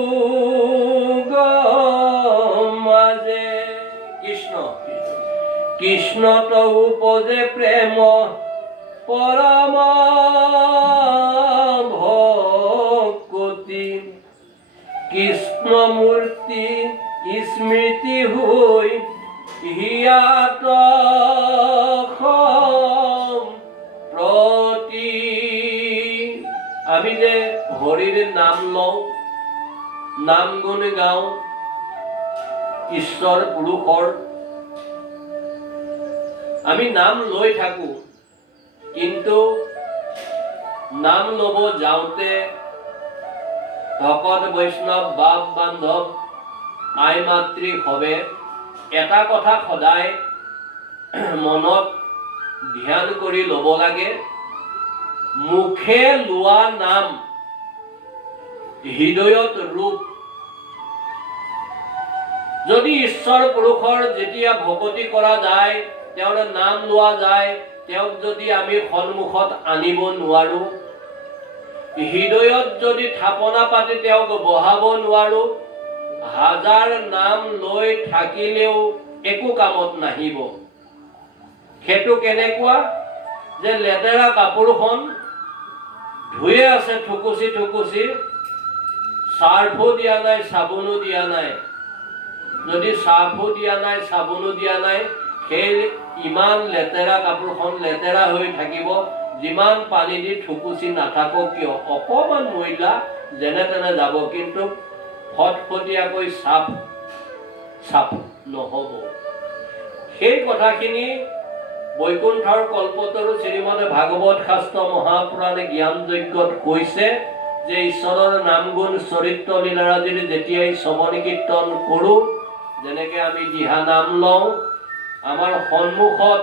মাজে। কৃষ্ণ কৃষ্ণ তৌ উপজে প্ৰেম পৰম ভকতি, কৃষ্ণ মূৰ্তি স্মৃতি হৈ হিয়াত প্ৰতি। আমি যে হৰিৰ নাম লওঁ, নাম গুণ গাওঁ, ঈশ্বৰ পুৰুষৰ আমি নাম লৈ থাকো, কিন্তু নাম ল'ব যাওঁতে ভকত বৈষ্ণৱ বাপ বান্ধৱ আই মাতৃ হবে এটা কথা সদায় মনত ধ্যান কৰি ল'ব লাগে, মুখে লোৱা নাম হৃদয়ত ৰূপ। যদি ঈশ্বৰ পুৰুষৰ যেতিয়া ভকতি কৰা যায়, তেওঁৰ নাম লোৱা যায়, তেওঁক যদি আমি সন্মুখত আনিব নোৱাৰো, হৃদয়ত যদি থাপনা পাতি তেওঁক বহাব নোৱাৰো, হাজাৰ নাম লৈ থাকিলেও একো কামত নাহিব। সেইটো কেনেকুৱা যে লেতেৰা কাপোৰখন ধুয়ে আছে ঠুকুচি ঠুকুচি, চাৰ্ফো দিয়া নাই চাবোনো দিয়া নাই। যদি চাৰ্ফো দিয়া নাই চাবোনো দিয়া নাই, সেই ইমান লেতেৰা কাপোৰখন লেতেৰা হৈ থাকিব। যিমান পানী দি ঠুকুচি নাথাকক কিয় অকমান ময়লা যেনে তেনে যাব, কিন্তু ফটফটীয়াকৈ চাফ নহ'ব। সেই কথাখিনি বৈকুণ্ঠৰ কল্পতৰু শ্ৰীমদ ভাগৱত শাস্ত্ৰ মহাপুৰাণ জ্ঞান যজ্ঞত কৈছে যে ঈশ্বৰৰ নাম গুণ চৰিত্ৰ লীলাৰাজিৰ যেতিয়াই শ্ৰৱণ কীৰ্তন কৰোঁ, যেনেকে আমি দিহা নাম লওঁ, আমাৰ সন্মুখত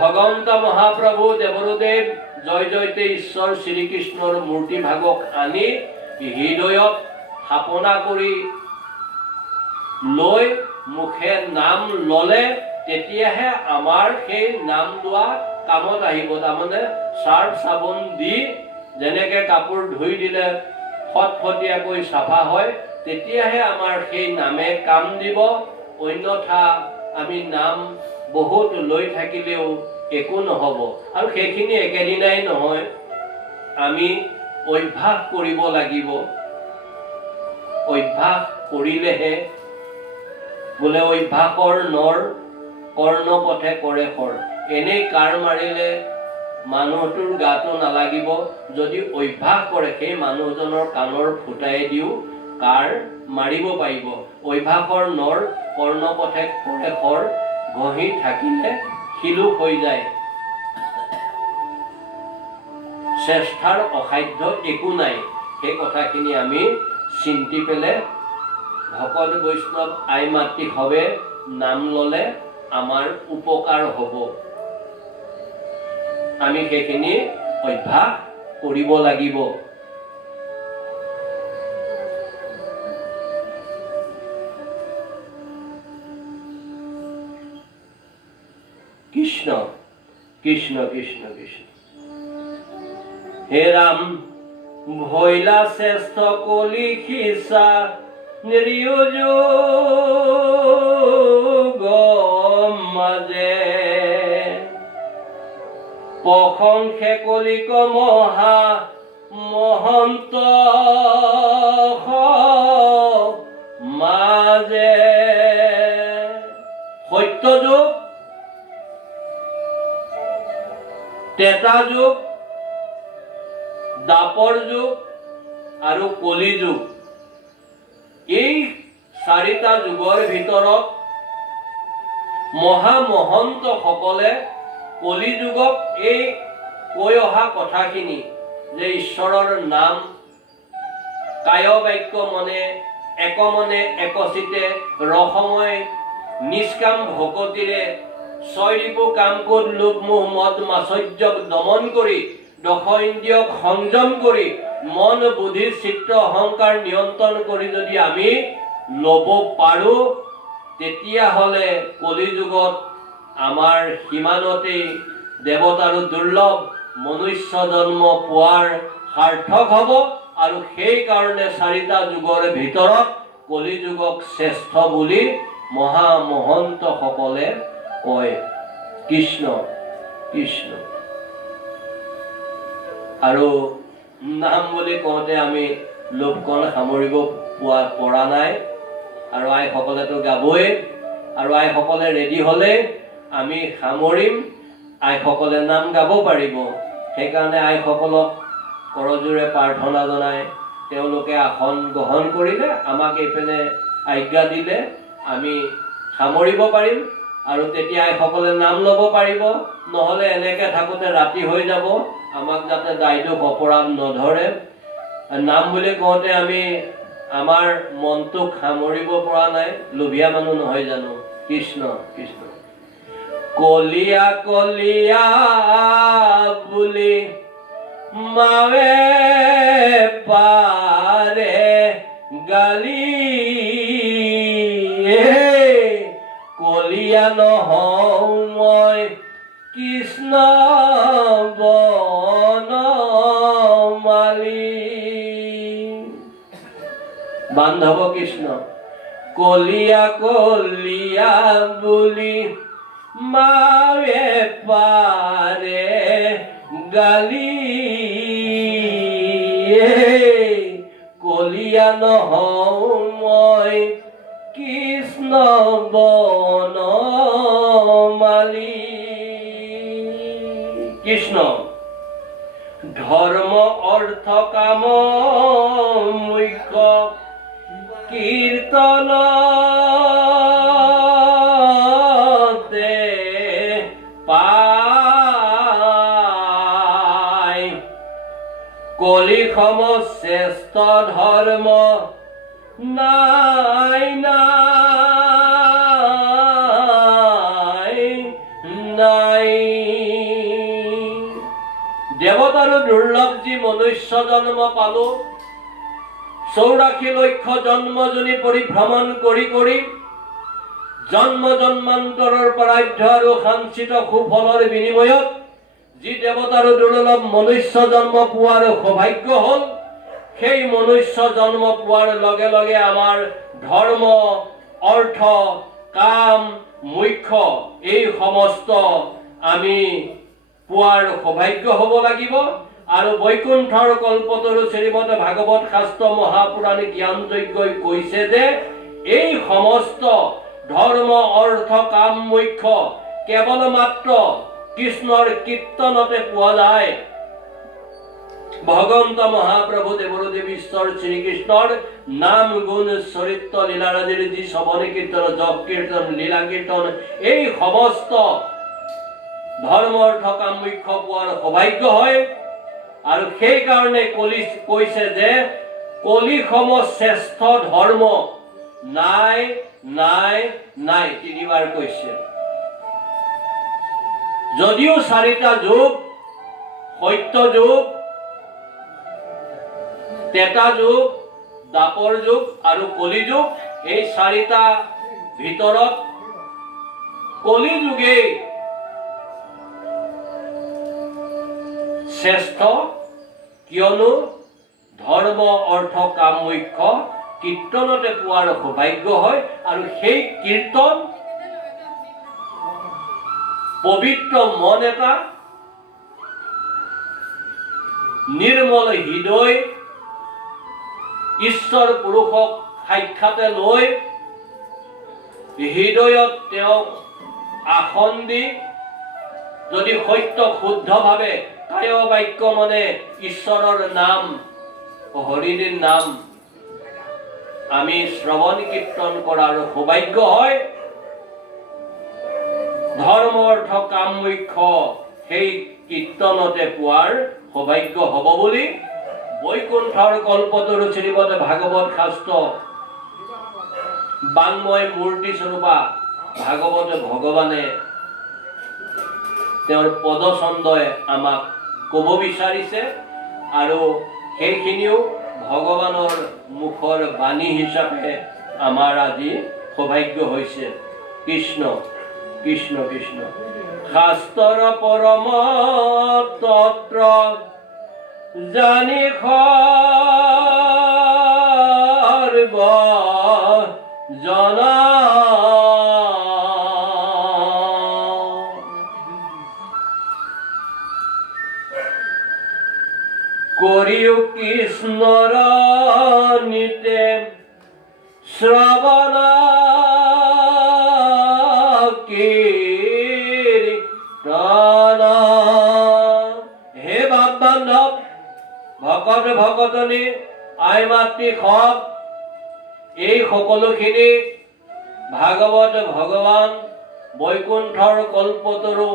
ভগৱন্ত মহাপ্ৰভু দেৱৰুদেৱ জয় জয়তে ঈশ্বৰ শ্ৰীকৃষ্ণৰ মূৰ্তি ভাগক আনি হৃদয়ত স্থাপনা কৰি লৈ মুখে নাম ল'লে, তেতিয়াহে আমাৰ সেই নাম লোৱা কামত আহিব। তাৰমানে চাৰ্ফ চাবোন দি যেনেকে কাপোৰ ধুই দিলে ফটফটীয়াকৈ চাফা হয়, তেতিয়াহে আমাৰ সেই নামে কাম দিব। অন্যথা আমি নাম বহুত লৈ থাকিলেও একো নহ'ব। আৰু সেইখিনি একেদিনাই নহয়, আমি অভ্যাস কৰিব লাগিব। অভ্যাস কৰিলেহে বোলে অভ্যাসৰ নৰ কৰ্ণ পথে কৰে শৰ। এনেই কাৰ মাৰিলে মানুহটোৰ গাটো নালাগিব। যদি অভ্যাস কৰে সেই মানুহজনৰ কাণৰ ফুটাই দিও কাৰ মাৰিব পাৰিব। অভ্যাসৰ নৰ কৰ্ণ পথে কৰে শৰ, ঘঁহি থাকিলে শিলুক হৈ যায়। চেষ্টাৰ অসাধ্য একো নাই। সেই কথাখিনি আমি চিন্তি পেলাই ভকত বৈষ্ণৱ আই মাতৃ হবে নাম ল'লে আমাৰ উপকাৰ হ'ব। আমি সেইখিনি অভ্যাস কৰিব লাগিব। কৃষ্ণ কৃষ্ণ কৃষ্ণ কৃষ্ণ। হে ৰাম ভৈলা শ্ৰেষ্ঠ কলি সিচা নিৰ্যোগ মাজে প্ৰশংসে কলিক মহা মহন্ত মাজে। সত্যযুগ, ত্ৰেতা যুগ, দ্বাপৰ যুগ আৰু কলি যুগ, এই চাৰিটা যুগৰ ভিতৰত মহামহন্তসকলে কলি যুগক এই কৈ অহা কথাখিনি যে ঈশ্বৰৰ নাম কায় বাক্য মনে একমনে একচিতে ৰসময় নিষ্কাম ভকতিৰে ছয়ৰিপু কাম কোট লোভ মোহ মদ মাচৰ্যক দমন কৰি দশ ইন্দ্ৰিয়ক সংযম কৰি মন বুদ্ধি চিত্ৰ অহংকাৰ নিয়ন্ত্ৰণ কৰি যদি আমি ল'ব পাৰো, তেতিয়াহ'লে কলি যুগত আমাৰ সিমানতেই দেৱতাৰো দুৰ্লভ মনুষ্য জন্ম পোৱাৰ সাৰ্থক হ'ব। আৰু সেইকাৰণে চাৰিটা যুগৰ ভিতৰত কলি যুগক শ্ৰেষ্ঠ বুলি মহামহন্তসকলে কয়। কৃষ্ণ কৃষ্ণ। আৰু নাম বুলি কওঁতে আমি লোভকণ সামৰিব পৰা নাই। আৰু আইসকলেতো গাবই, আৰু আইসকলে ৰেডি হ'লে আমি সামৰিম, আইসকলে নাম গাব পাৰিব। সেইকাৰণে আইসকলক কৰজোৰে প্ৰাৰ্থনা জনাই তেওঁলোকে আসন গ্ৰহণ কৰিলে, আমাক এইপিনে আজ্ঞা দিলে আমি সামৰিব পাৰিম। আৰু তেতিয়া আইসকলে নাম ল'ব পাৰিব। নহ'লে এনেকৈ থাকোঁতে ৰাতি হৈ যাব, আমাক যাতে দায়দোষ অপৰাধ নধৰে। নাম বুলি কওঁতে আমি আমাৰ মনটোক সামৰিব পৰা নাই, লোভীয়া মানুহ নহয় জানো? কৃষ্ণ কৃষ্ণ। কলিয়া কলিয়া বুলি মাৱে পাৰে গালি, কলিয়া নহওঁ মই কৃষ্ণ বনমালী। বান্ধৱ কৃষ্ণ। কলিয়া কলিয়া বুলি মাৱে পাৰে গালি, কলিয়া নহওঁ মই কৃষ্ণ বনমালী। কৃষ্ণ ধৰ্ম অৰ্থ কাম মুখ্য কীৰ্তনতে পায়, কলি সম শ্ৰেষ্ঠ ধৰ্ম নাই নাই নাই। দেৱতাৰো দুৰ্লভ যি মনুষ্য জন্ম পালো, 84 লক্ষ জন্মজনী পৰিভ্ৰমণ কৰি কৰি জন্ম জন্মান্তৰৰ প্ৰাধ্য আৰু সাঞ্চিত সুফলৰ বিনিময়ত যি দেৱতাৰো দুৰ্লভ মনুষ্য জন্ম পোৱাৰ সৌভাগ্য হ'ল, সেই মনুষ্য জন্ম পোৱাৰ লগে লগে আমাৰ ধৰ্ম অৰ্থ কাম মুখ্য এই সমস্ত আমি পোৱাৰ সৌভাগ্য হ'ব লাগিব। আৰু বৈকুণ্ঠৰ কল্পতৰু শ্ৰীমদ ভাগৱত শাস্ত্ৰ মহাপুৰাণ জ্ঞান যজ্ঞই কৈছে যে এই সমস্ত ধৰ্ম অৰ্থ কাম মুখ্য কেৱল মাত্ৰ কৃষ্ণৰ কীৰ্তনতে পোৱা যায়। ভগৱন্ত মহাপ্ৰভু দেৱদেৱ ঈশ্বৰ শ্ৰীকৃষ্ণৰ নাম গুণ চৰিত্ৰ লীলাৰাজিৰ যি শ্ৰৱণ কীৰ্তন জপ কীৰ্তন লীলা কীৰ্তন এই সমস্ত ধৰ্ম অৰ্থ কাম মুখ্য পোৱাৰ সৌভাগ্য হয়। আৰু সেইকাৰণে কলি কৈছে যে কলি সম শ্ৰেষ্ঠ ধৰ্ম নাই নাই নাই তিনিবাৰ কৈছে। যদিও চাৰিটা যুগ, সত্য যুগ, ত্ৰেতা যুগ, দ্বাপৰ যুগ আৰু কলি যুগ, এই চাৰিটা ভিতৰত কলি যুগেই শ্ৰেষ্ঠ, কিয়নো ধৰ্ম অৰ্থ কাম মুখ্য কীৰ্তনতে পোৱাৰ সৌভাগ্য হয়। আৰু সেই কীৰ্তন পবিত্ৰ মন এটা, নিৰ্মল হৃদয়, ঈশ্বৰ পুৰুষক সাক্ষাতে লৈ হৃদয়ত তেওঁক আসন দি যদি সত্য শুদ্ধভাৱে কায় বাক্য মনে ঈশ্বৰৰ নাম, হৰিৰ নাম আমি শ্ৰৱণ কীৰ্তন কৰাৰ সৌভাগ্য হয়। ধৰ্ম অৰ্থ কাম মুখ্য সেই কীৰ্তনতে পোৱাৰ সৌভাগ্য হ'ব বুলি বৈকুণ্ঠৰ কল্পতৰু শ্ৰীমদ ভাগৱত শাস্ত্ৰ বাংময় মূৰ্তি স্বৰূপা ভাগৱত ভগৱানে তেওঁৰ পদচন্দই আমাক ক'ব বিচাৰিছে। আৰু সেইখিনিও ভগৱানৰ মুখৰ বাণী হিচাপে আমাৰ আজি সৌভাগ্য হৈছে। কৃষ্ণ কৃষ্ণ কৃষ্ণ। শাস্ত্ৰৰ পৰম তত্ত্ব জানি সৰ্ব জনা, কৰিও কৃষ্ণৰ নিতে শ্ৰৱণ কীৰ্তন। হে বাপ বান্ধৱ, ভকত ভকতনী, আই মাতৃ সব, এই সকলোখিনি ভাগৱত ভগৱান বৈকুণ্ঠৰ কল্পতৰু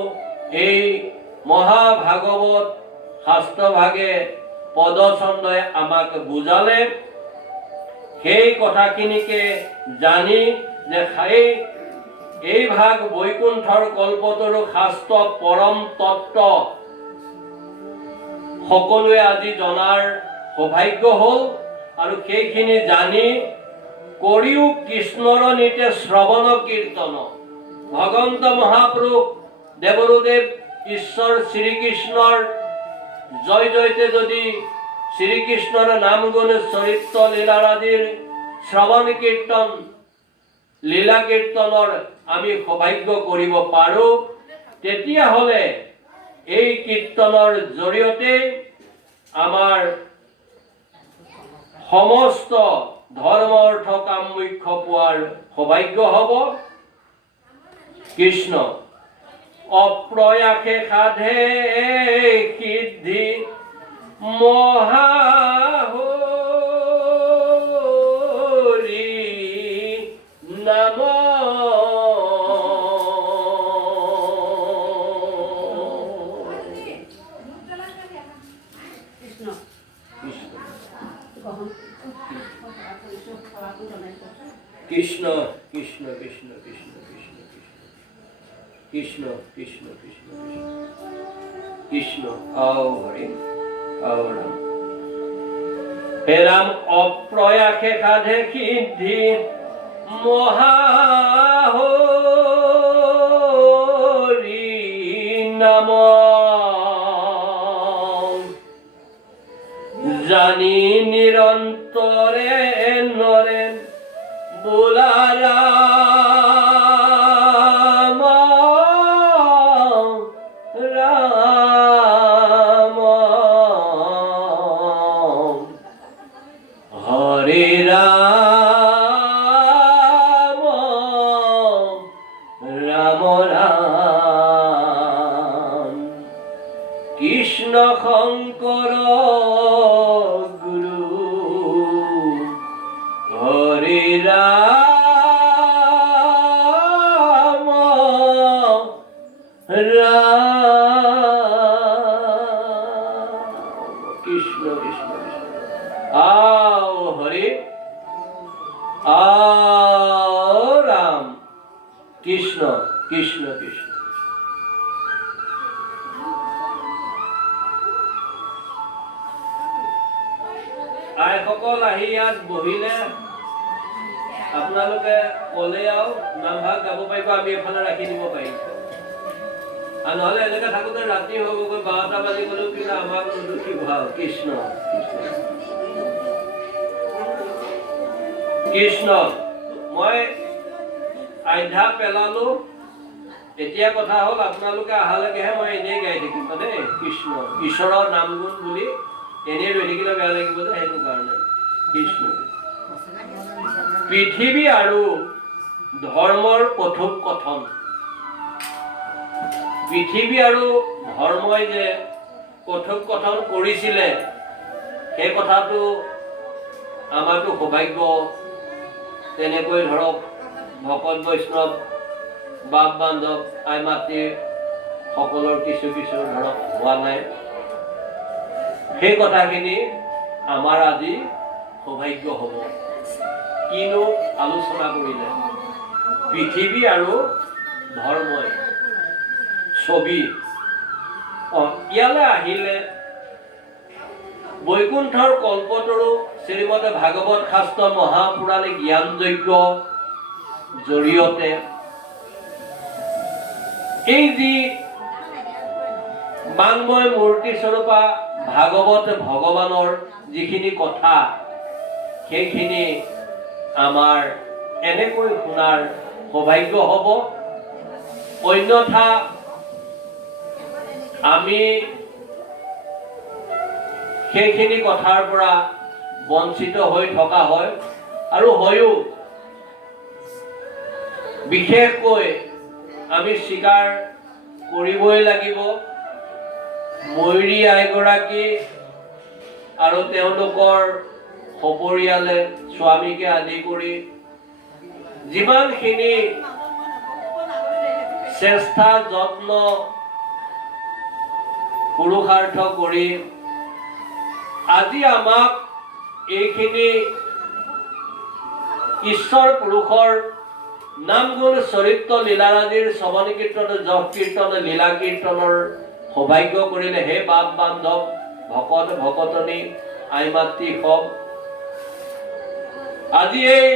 এই মহাভাগৱত শাস্ত্ৰভাগে পদচন্দই আমাক বুজালে। সেই কথাখিনিকে জানি যে এই ভাগ বৈকুণ্ঠৰ কল্পতৰু শাস্ত্ৰ পৰম তত্ত্ব সকলোৱে আজি জনাৰ সৌভাগ্য হ'ল। আৰু সেইখিনি জানি কৰিও কৃষ্ণৰ নিতে শ্ৰৱণ কীৰ্তন। ভগৱন্ত মহাপুৰুষ দেৱৰুদেৱ ঈশ্বৰ শ্ৰীকৃষ্ণৰ জয় জয়তে যদি শ্ৰীকৃষ্ণৰ নাম গুণ চৰিত্ৰ লীলাৰাদিৰ শ্ৰৱণ কীৰ্তন, লীলা কীৰ্তনৰ আমি সৌভাগ্য কৰিব পাৰোঁ, তেতিয়াহ'লে এই কীৰ্তনৰ জৰিয়তে আমাৰ সমস্ত ধৰ্ম অৰ্থ কাম মুখ্য পোৱাৰ সৌভাগ্য হ'ব। কৃষ্ণ অপ্ৰয়াসে সাধে সিদ্ধি মহাহৰি নাম। কৃষ্ণ কৃষ্ণ কৃষ্ণ কৃষ্ণ কৃষ্ণ কৃষ্ণ কৃষ্ণ কৃষ্ণ কৃষ্ণ। আও হৰি আও রাম। হে রাম অপ্রয়াসে সাধে সিদ্ধি মহাহরি নাম। জানি নিরন্তরে নরে বোলা রাম রাম হরে রাম রাম রাম কৃষ্ণ শঙ্কর গুরু হরে রাম রাম কৃষ্ণ কৃষ্ণ কৃষ্ণ। আও হরে আও কৃষ্ণ কৃষ্ণ। আইসকল আহি ইয়াত বহিলে আপোনালোকে ক'লে আৰু নামভাগ গাব পাৰিব, আমি এফালে ৰাখি দিব পাৰিম। আৰু নহ'লে এনেকৈ থাকোঁতে ৰাতি হ'বগৈ 12টা বাজি গ'লেও কিন্তু আমাক নুদুখিব। কৃষ্ণ কৃষ্ণ। মই আধ্যা পেলালো, এতিয়া কথা হ'ল আপোনালোকে অহালৈকেহে মই এনেই গাই থাকিম দেই। কৃষ্ণ ঈশ্বৰৰ নাম গুণ বুলি এনেই ৰৈ থাকিলে বেয়া লাগিব যে, সেইটো কাৰণে কৃষ্ণ। পৃথিৱী আৰু ধৰ্মৰ কথোপকথন। পৃথিৱী আৰু ধৰ্মই যে কথোপকথন কৰিছিলে, সেই কথাটো আমাৰতো সৌভাগ্য। তেনেকৈ ধৰক ভকত বৈষ্ণৱ বাপ বান্ধৱ আই মাতৃ সকলৰ কিছু কিছু ধৰক হোৱা নাই। সেই কথাখিনি আমাৰ আজি সৌভাগ্য হ'ব। কিনো আলোচনা কৰিলে? পৃথিৱী আৰু ধৰ্মই ছবি। ইয়ালৈ আহিলে বৈকুণ্ঠৰ কল্পতৰু শ্ৰীমতে ভাগৱত শাস্ত্ৰ মহাপুৰাণী জ্ঞান যজ্ঞ জৰিয়তে এই যি বাংময় মূৰ্তি স্বৰূপা ভাগৱত ভগৱানৰ যিখিনি কথা, সেইখিনি আমাৰ এনেকৈ শুনাৰ সৌভাগ্য হ'ব। অন্যথা আমি সেইখিনি কথাৰ পৰা বঞ্চিত হৈ থকা হয়। আৰু হয়ো বিশেষকৈ আমি স্বীকাৰ কৰিবই লাগিব, ময়ূৰী আইগৰাকী আৰু তেওঁলোকৰ সপৰিয়ালে স্বামীকে আদি কৰি যিমানখিনি চেষ্টা যত্ন পুৰুষাৰ্থ কৰি আজি আমাক এইখিনি ঈশ্বৰ পুৰুষৰ নাম গুণ চৰিত্ৰ লীলাৰাজিৰ শ্ৰৱণ কীৰ্তন যশ কীৰ্তন লীলা কীৰ্তনৰ সৌভাগ্য কৰিলে। হে বাপ বান্ধৱ ভকত ভকতনী আই মাতৃ সব, আজি এই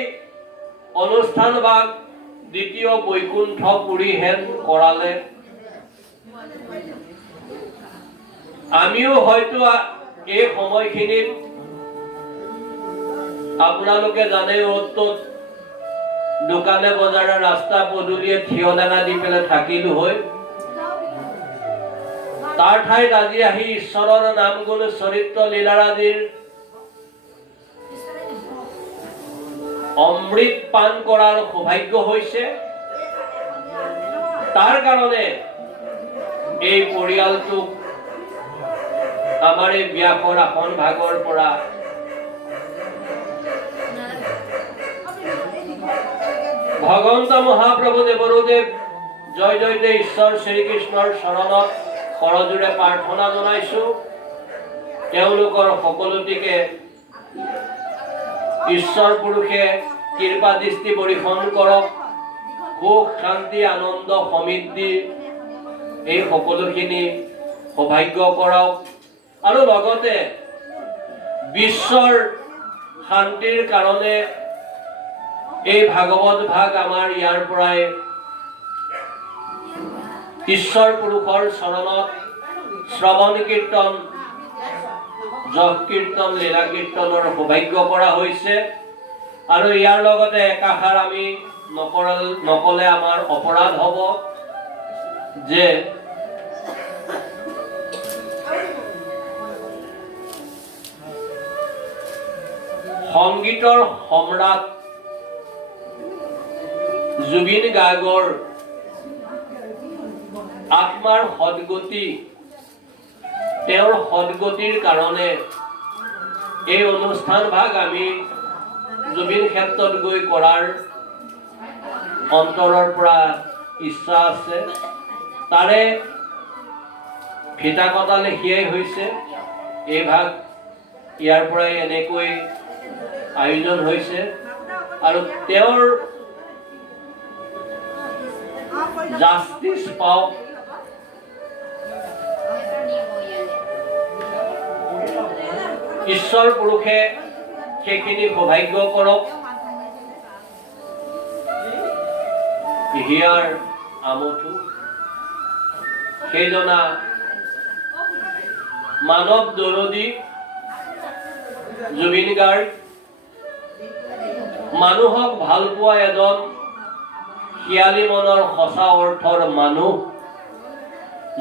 অনুষ্ঠান ভাগ দ্বিতীয় বৈকুণ্ঠ পুৰী হেন কৰালে। আমিও হয়তো এই সময়খিনিত আপোনালোকে জানে অ'ত দোকানে বজাৰে ৰাস্তা পদূলিয়ে থিয় দাঙা দি পেলাই থাকিলো হৈ, তাৰ ঠাইত আজি আহি ঈশ্বৰৰ নাম গুণ চৰিত্ৰ লীলাৰাজিৰ অমৃত পান কৰাৰ সৌভাগ্য হৈছে। তাৰ কাৰণে এই পৰিয়ালটোক আমাৰ এই ব্যাসৰ আসন ভাগৰ পৰা ভগৱন্ত মহাপ্ৰভু দেৱৰুদেৱ জয় জয়তে ঈশ্বৰ শ্ৰীকৃষ্ণৰ চৰণত কৰজোৰে প্ৰাৰ্থনা জনাইছো। তেওঁলোকৰ সকলোটিকে ঈশ্বৰ পুৰুষে কৃপা দৃষ্টি বৰ্ষণ কৰক, সুখ শান্তি আনন্দ সমৃদ্ধি এই সকলোখিনি সৌভাগ্য কৰাওক। আৰু লগতে বিশ্বৰ শান্তিৰ কাৰণে এই ভাগৱত ভাগ আমাৰ ইয়াৰ পৰাই ঈশ্বৰ পুৰুষৰ চৰণত শ্ৰৱণ কীৰ্তন যশ কীৰ্তন লীলা কীৰ্তনৰ সৌভাগ্য কৰা হৈছে। আৰু ইয়াৰ লগতে একাষাৰ আমি নকলে আমাৰ অপৰাধ হ'ব যে সংগীতৰ সম্ৰাট জুবিন গাৰ্গৰ আত্মাৰ সদগতি, তেওঁৰ সদগতিৰ কাৰণে এই অনুষ্ঠান ভাগ আমি জুবিন ক্ষেত্ৰত গৈ কৰাৰ অন্তৰৰ পৰা ইচ্ছা আছে। তাৰে ফিতা কটা লেখিয়াই হৈছে এই ভাগ, ইয়াৰ পৰাই এনেকৈ আয়োজন হৈছে। আৰু তেওঁৰ জাষ্টিছ পাওক, ঈশ্বৰ পুৰুষে সেইখিনি সৌভাগ্য কৰক। হিয়াৰ আমঠু সেইজনা মানৱ দৰদী জুবিন গাৰ্গ, মানুহক ভাল পোৱা এজন খিয়ালী মনৰ সঁচা অৰ্থৰ মানুহ,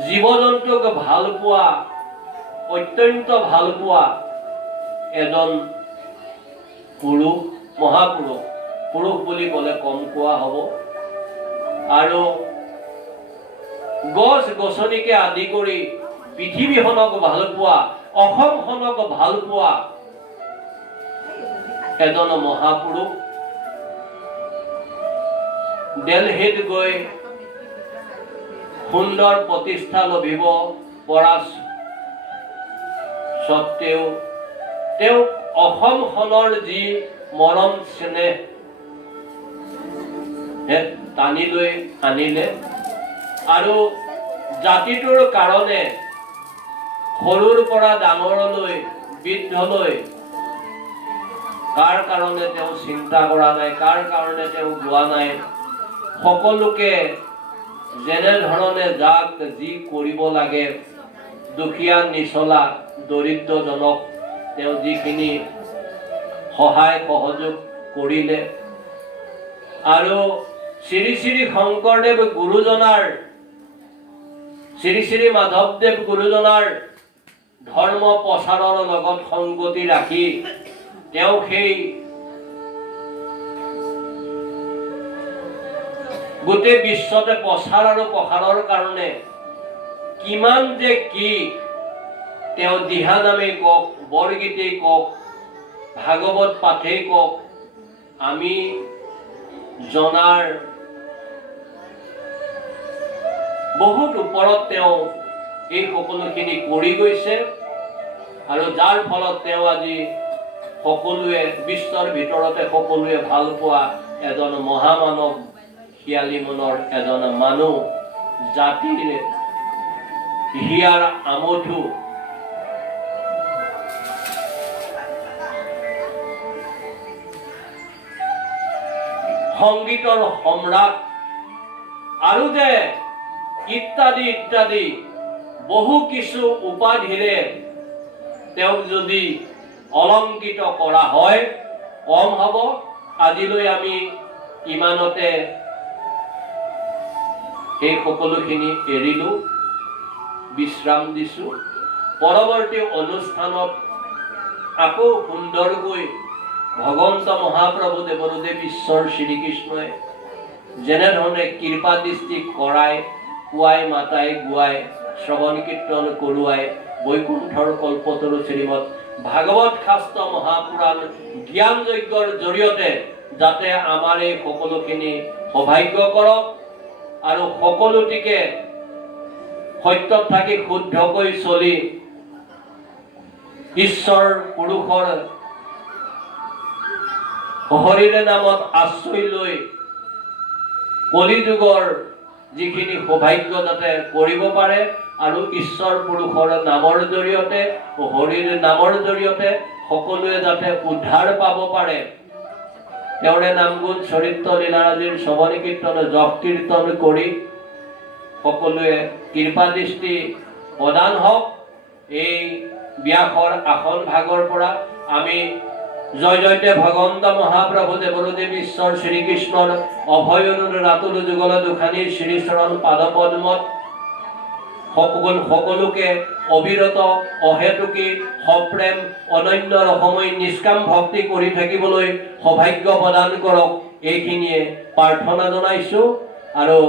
জীৱ জন্তুক ভাল পোৱা, অত্যন্ত ভাল পোৱা এজন পুৰুষ, মহাপুৰুষ। পুৰুষ বুলি ক'লে কম কোৱা হ'ব। আৰু গছ গছনিকে আদি কৰি পৃথিৱীখনক ভাল পোৱা, অসমখনক ভাল পোৱা এজন মহাপুৰুষ। দিল্লীত গৈ সুন্দৰ প্ৰতিষ্ঠা লভিব পৰা স্বত্তেও তেওঁ অসমখনৰ যি মৰম স্নেহ টানি লৈ আনিলে আৰু জাতিটোৰ কাৰণে সৰুৰ পৰা ডাঙৰলৈ বৃদ্ধলৈ কাৰ কাৰণে তেওঁ চিন্তা কৰা নাই, কাৰ কাৰণে তেওঁ যোৱা নাই। সকলোকে যেনেধৰণে যাক যি কৰিব লাগে, দুখীয়া নিচলা দৰিদ্ৰজনক তেওঁ যিখিনি সহায় সহযোগ কৰিলে। আৰু শ্ৰী শ্ৰী শংকৰদেৱ গুৰুজনাৰ, শ্ৰী শ্ৰী মাধৱদেৱ গুৰুজনাৰ ধৰ্ম প্ৰচাৰৰ লগত সংগতি ৰাখি তেওঁ সেই গোটেই বিশ্বতে প্ৰচাৰ আৰু প্ৰসাৰৰ কাৰণে কিমান যে কি তেওঁ দিহানামেই কওক, বৰগীতেই কওক, ভাগৱত পাঠেই কওক, আমি জনাৰ বহুত ওপৰত তেওঁ এই সকলোখিনি কৰি গৈছে। আৰু যাৰ ফলত তেওঁ আজি সকলোৱে বিশ্বৰ ভিতৰতে সকলোৱে ভাল পোৱা এজন মহামানৱ, খিয়ালী মনৰ এজন মানুহ, জাতিৰ হিয়াৰ আমঠু। সংগীতৰ সম্ৰাট আৰু যে ইত্যাদি ইত্যাদি বহু কিছু উপাধিৰে তেওঁক যদি অলংকৃত কৰা হয় কম হ'ব। আজিলৈ আমি ইমানতে এই সকলোখিনি এৰিলোঁ, বিশ্ৰাম দিছোঁ। পৰৱৰ্তী অনুষ্ঠানত আকৌ সুন্দৰকৈ ভগৱন্ত মহাপ্ৰভু দেৱদেৱ ঈশ্বৰ শ্ৰীকৃষ্ণই যেনেধৰণে কৃপা দৃষ্টি কৰাই, কোৱাই মাতাই গোৱাই, শ্ৰৱণ কীৰ্তন কৰোৱাই, বৈকুণ্ঠৰ কল্পতৰু শ্ৰীমৎ ভাগৱত শাস্ত্ৰ মহাপুৰাণ জ্ঞান যজ্ঞৰ জৰিয়তে যাতে আমাৰ এই সকলোখিনি সৌভাগ্য কৰক আৰু সকলোটিকে সত্যত থাকি শুদ্ধকৈ চলি ঈশ্বৰ পুৰুষৰ হৰিৰে নামত আশ্ৰয় লৈ কলিযুগৰ যিখিনি সৌভাগ্য যাতে কৰিব পাৰে আৰু ঈশ্বৰ পুৰুষৰ নামৰ জৰিয়তে, হৰিৰ নামৰ জৰিয়তে সকলোৱে যাতে উদ্ধাৰ পাব পাৰে। তেওঁৰে নাম গুণ চৰিত্ৰ লীলাৰাজিৰ শ্ৰৱণ কীৰ্তন যশ কীৰ্তন কৰি সকলোৱে কৃপা দৃষ্টি প্ৰদান হওক। এই ব্যাসৰ আসন ভাগৰ পৰা আমি জয় জয়তে ভগৱন্ত মহাপ্ৰভু দেৱদেৱ ঈশ্বৰ শ্ৰীকৃষ্ণৰ অভয় ৰাতুল যুগল দুখানী শ্ৰীচৰণ পাদপদ্মত সকলোকে অবিৰত অহেতুকী সপ্ৰেম অনন্য ৰসময় নিষ্কাম ভক্তি কৰি থাকিবলৈ সৌভাগ্য প্ৰদান কৰক, এইখিনিয়ে প্ৰাৰ্থনা জনাইছোঁ। আৰু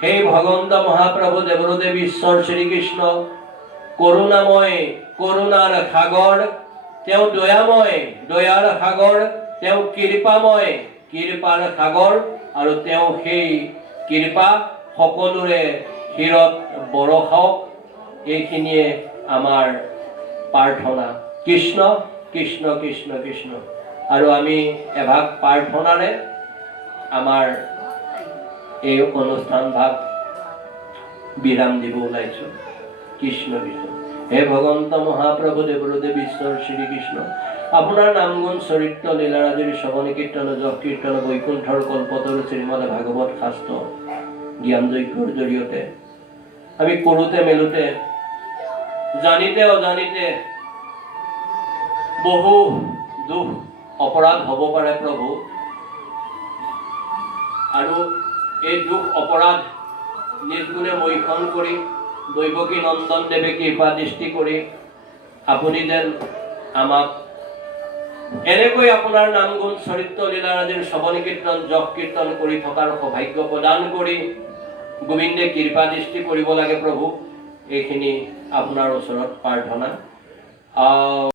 সেই ভগৱন্ত মহাপ্ৰভু দেৱদেৱ ঈশ্বৰ শ্ৰীকৃষ্ণ কৰুণাময়, কৰুণাৰ সাগৰ, তেও দয়াময়, দয়াৰ সাগৰ, তেও কৃপাময়, কৃপাৰ সাগৰ, আৰ তেও সেই কৃপা সকলোৰে শিৰত বৰষক। এইখিনিয়ে আমাৰ প্ৰাৰ্থনা। কৃষ্ণ কৃষ্ণ কৃষ্ণ কৃষ্ণ। আৰু আমি এভাগ প্ৰাৰ্থনাৰে আমাৰ এই অনুষ্ঠান ভাগ বিৰাম দিব ওলাইছোঁ। কৃষ্ণ কৃষ্ণ। হে ভগৱন্ত মহাপ্ৰভু দেৱদেৱ ঈশ্বৰ শ্ৰীকৃষ্ণ, আপোনাৰ নামগুণ চৰিত্ৰ লীলাৰাজিৰ শ্ৰৱণ কীৰ্তন যশ কীৰ্তন বৈকুণ্ঠৰ কল্পতৰু শ্ৰীমদ ভাগৱত শাস্ত্ৰ জ্ঞান যজ্ঞৰ জৰিয়তে আমি কৰোঁতে মেলোঁতে জানিতে অজানিতে বহু দুখ অপৰাধ হ'ব পাৰে প্ৰভু, আৰু এই দুখ অপৰাধ নিজ গুণে মৈখন কৰি দৈৱকী নন্দন দেৱে কৃপা দৃষ্টি কৰি আপুনি যেন আমাক এনেকৈ আপোনাৰ নাম গুণ চৰিত্ৰ লীলাৰাজিৰ শ্ৰৱণ কীৰ্তন যশ কীৰ্তন কৰি থকাৰ সৌভাগ্য প্ৰদান কৰি গোবিন্দে কৃপা দৃষ্টি কৰিব লাগে প্ৰভু। এইখিনি আপোনাৰ ওচৰত প্ৰাৰ্থনা।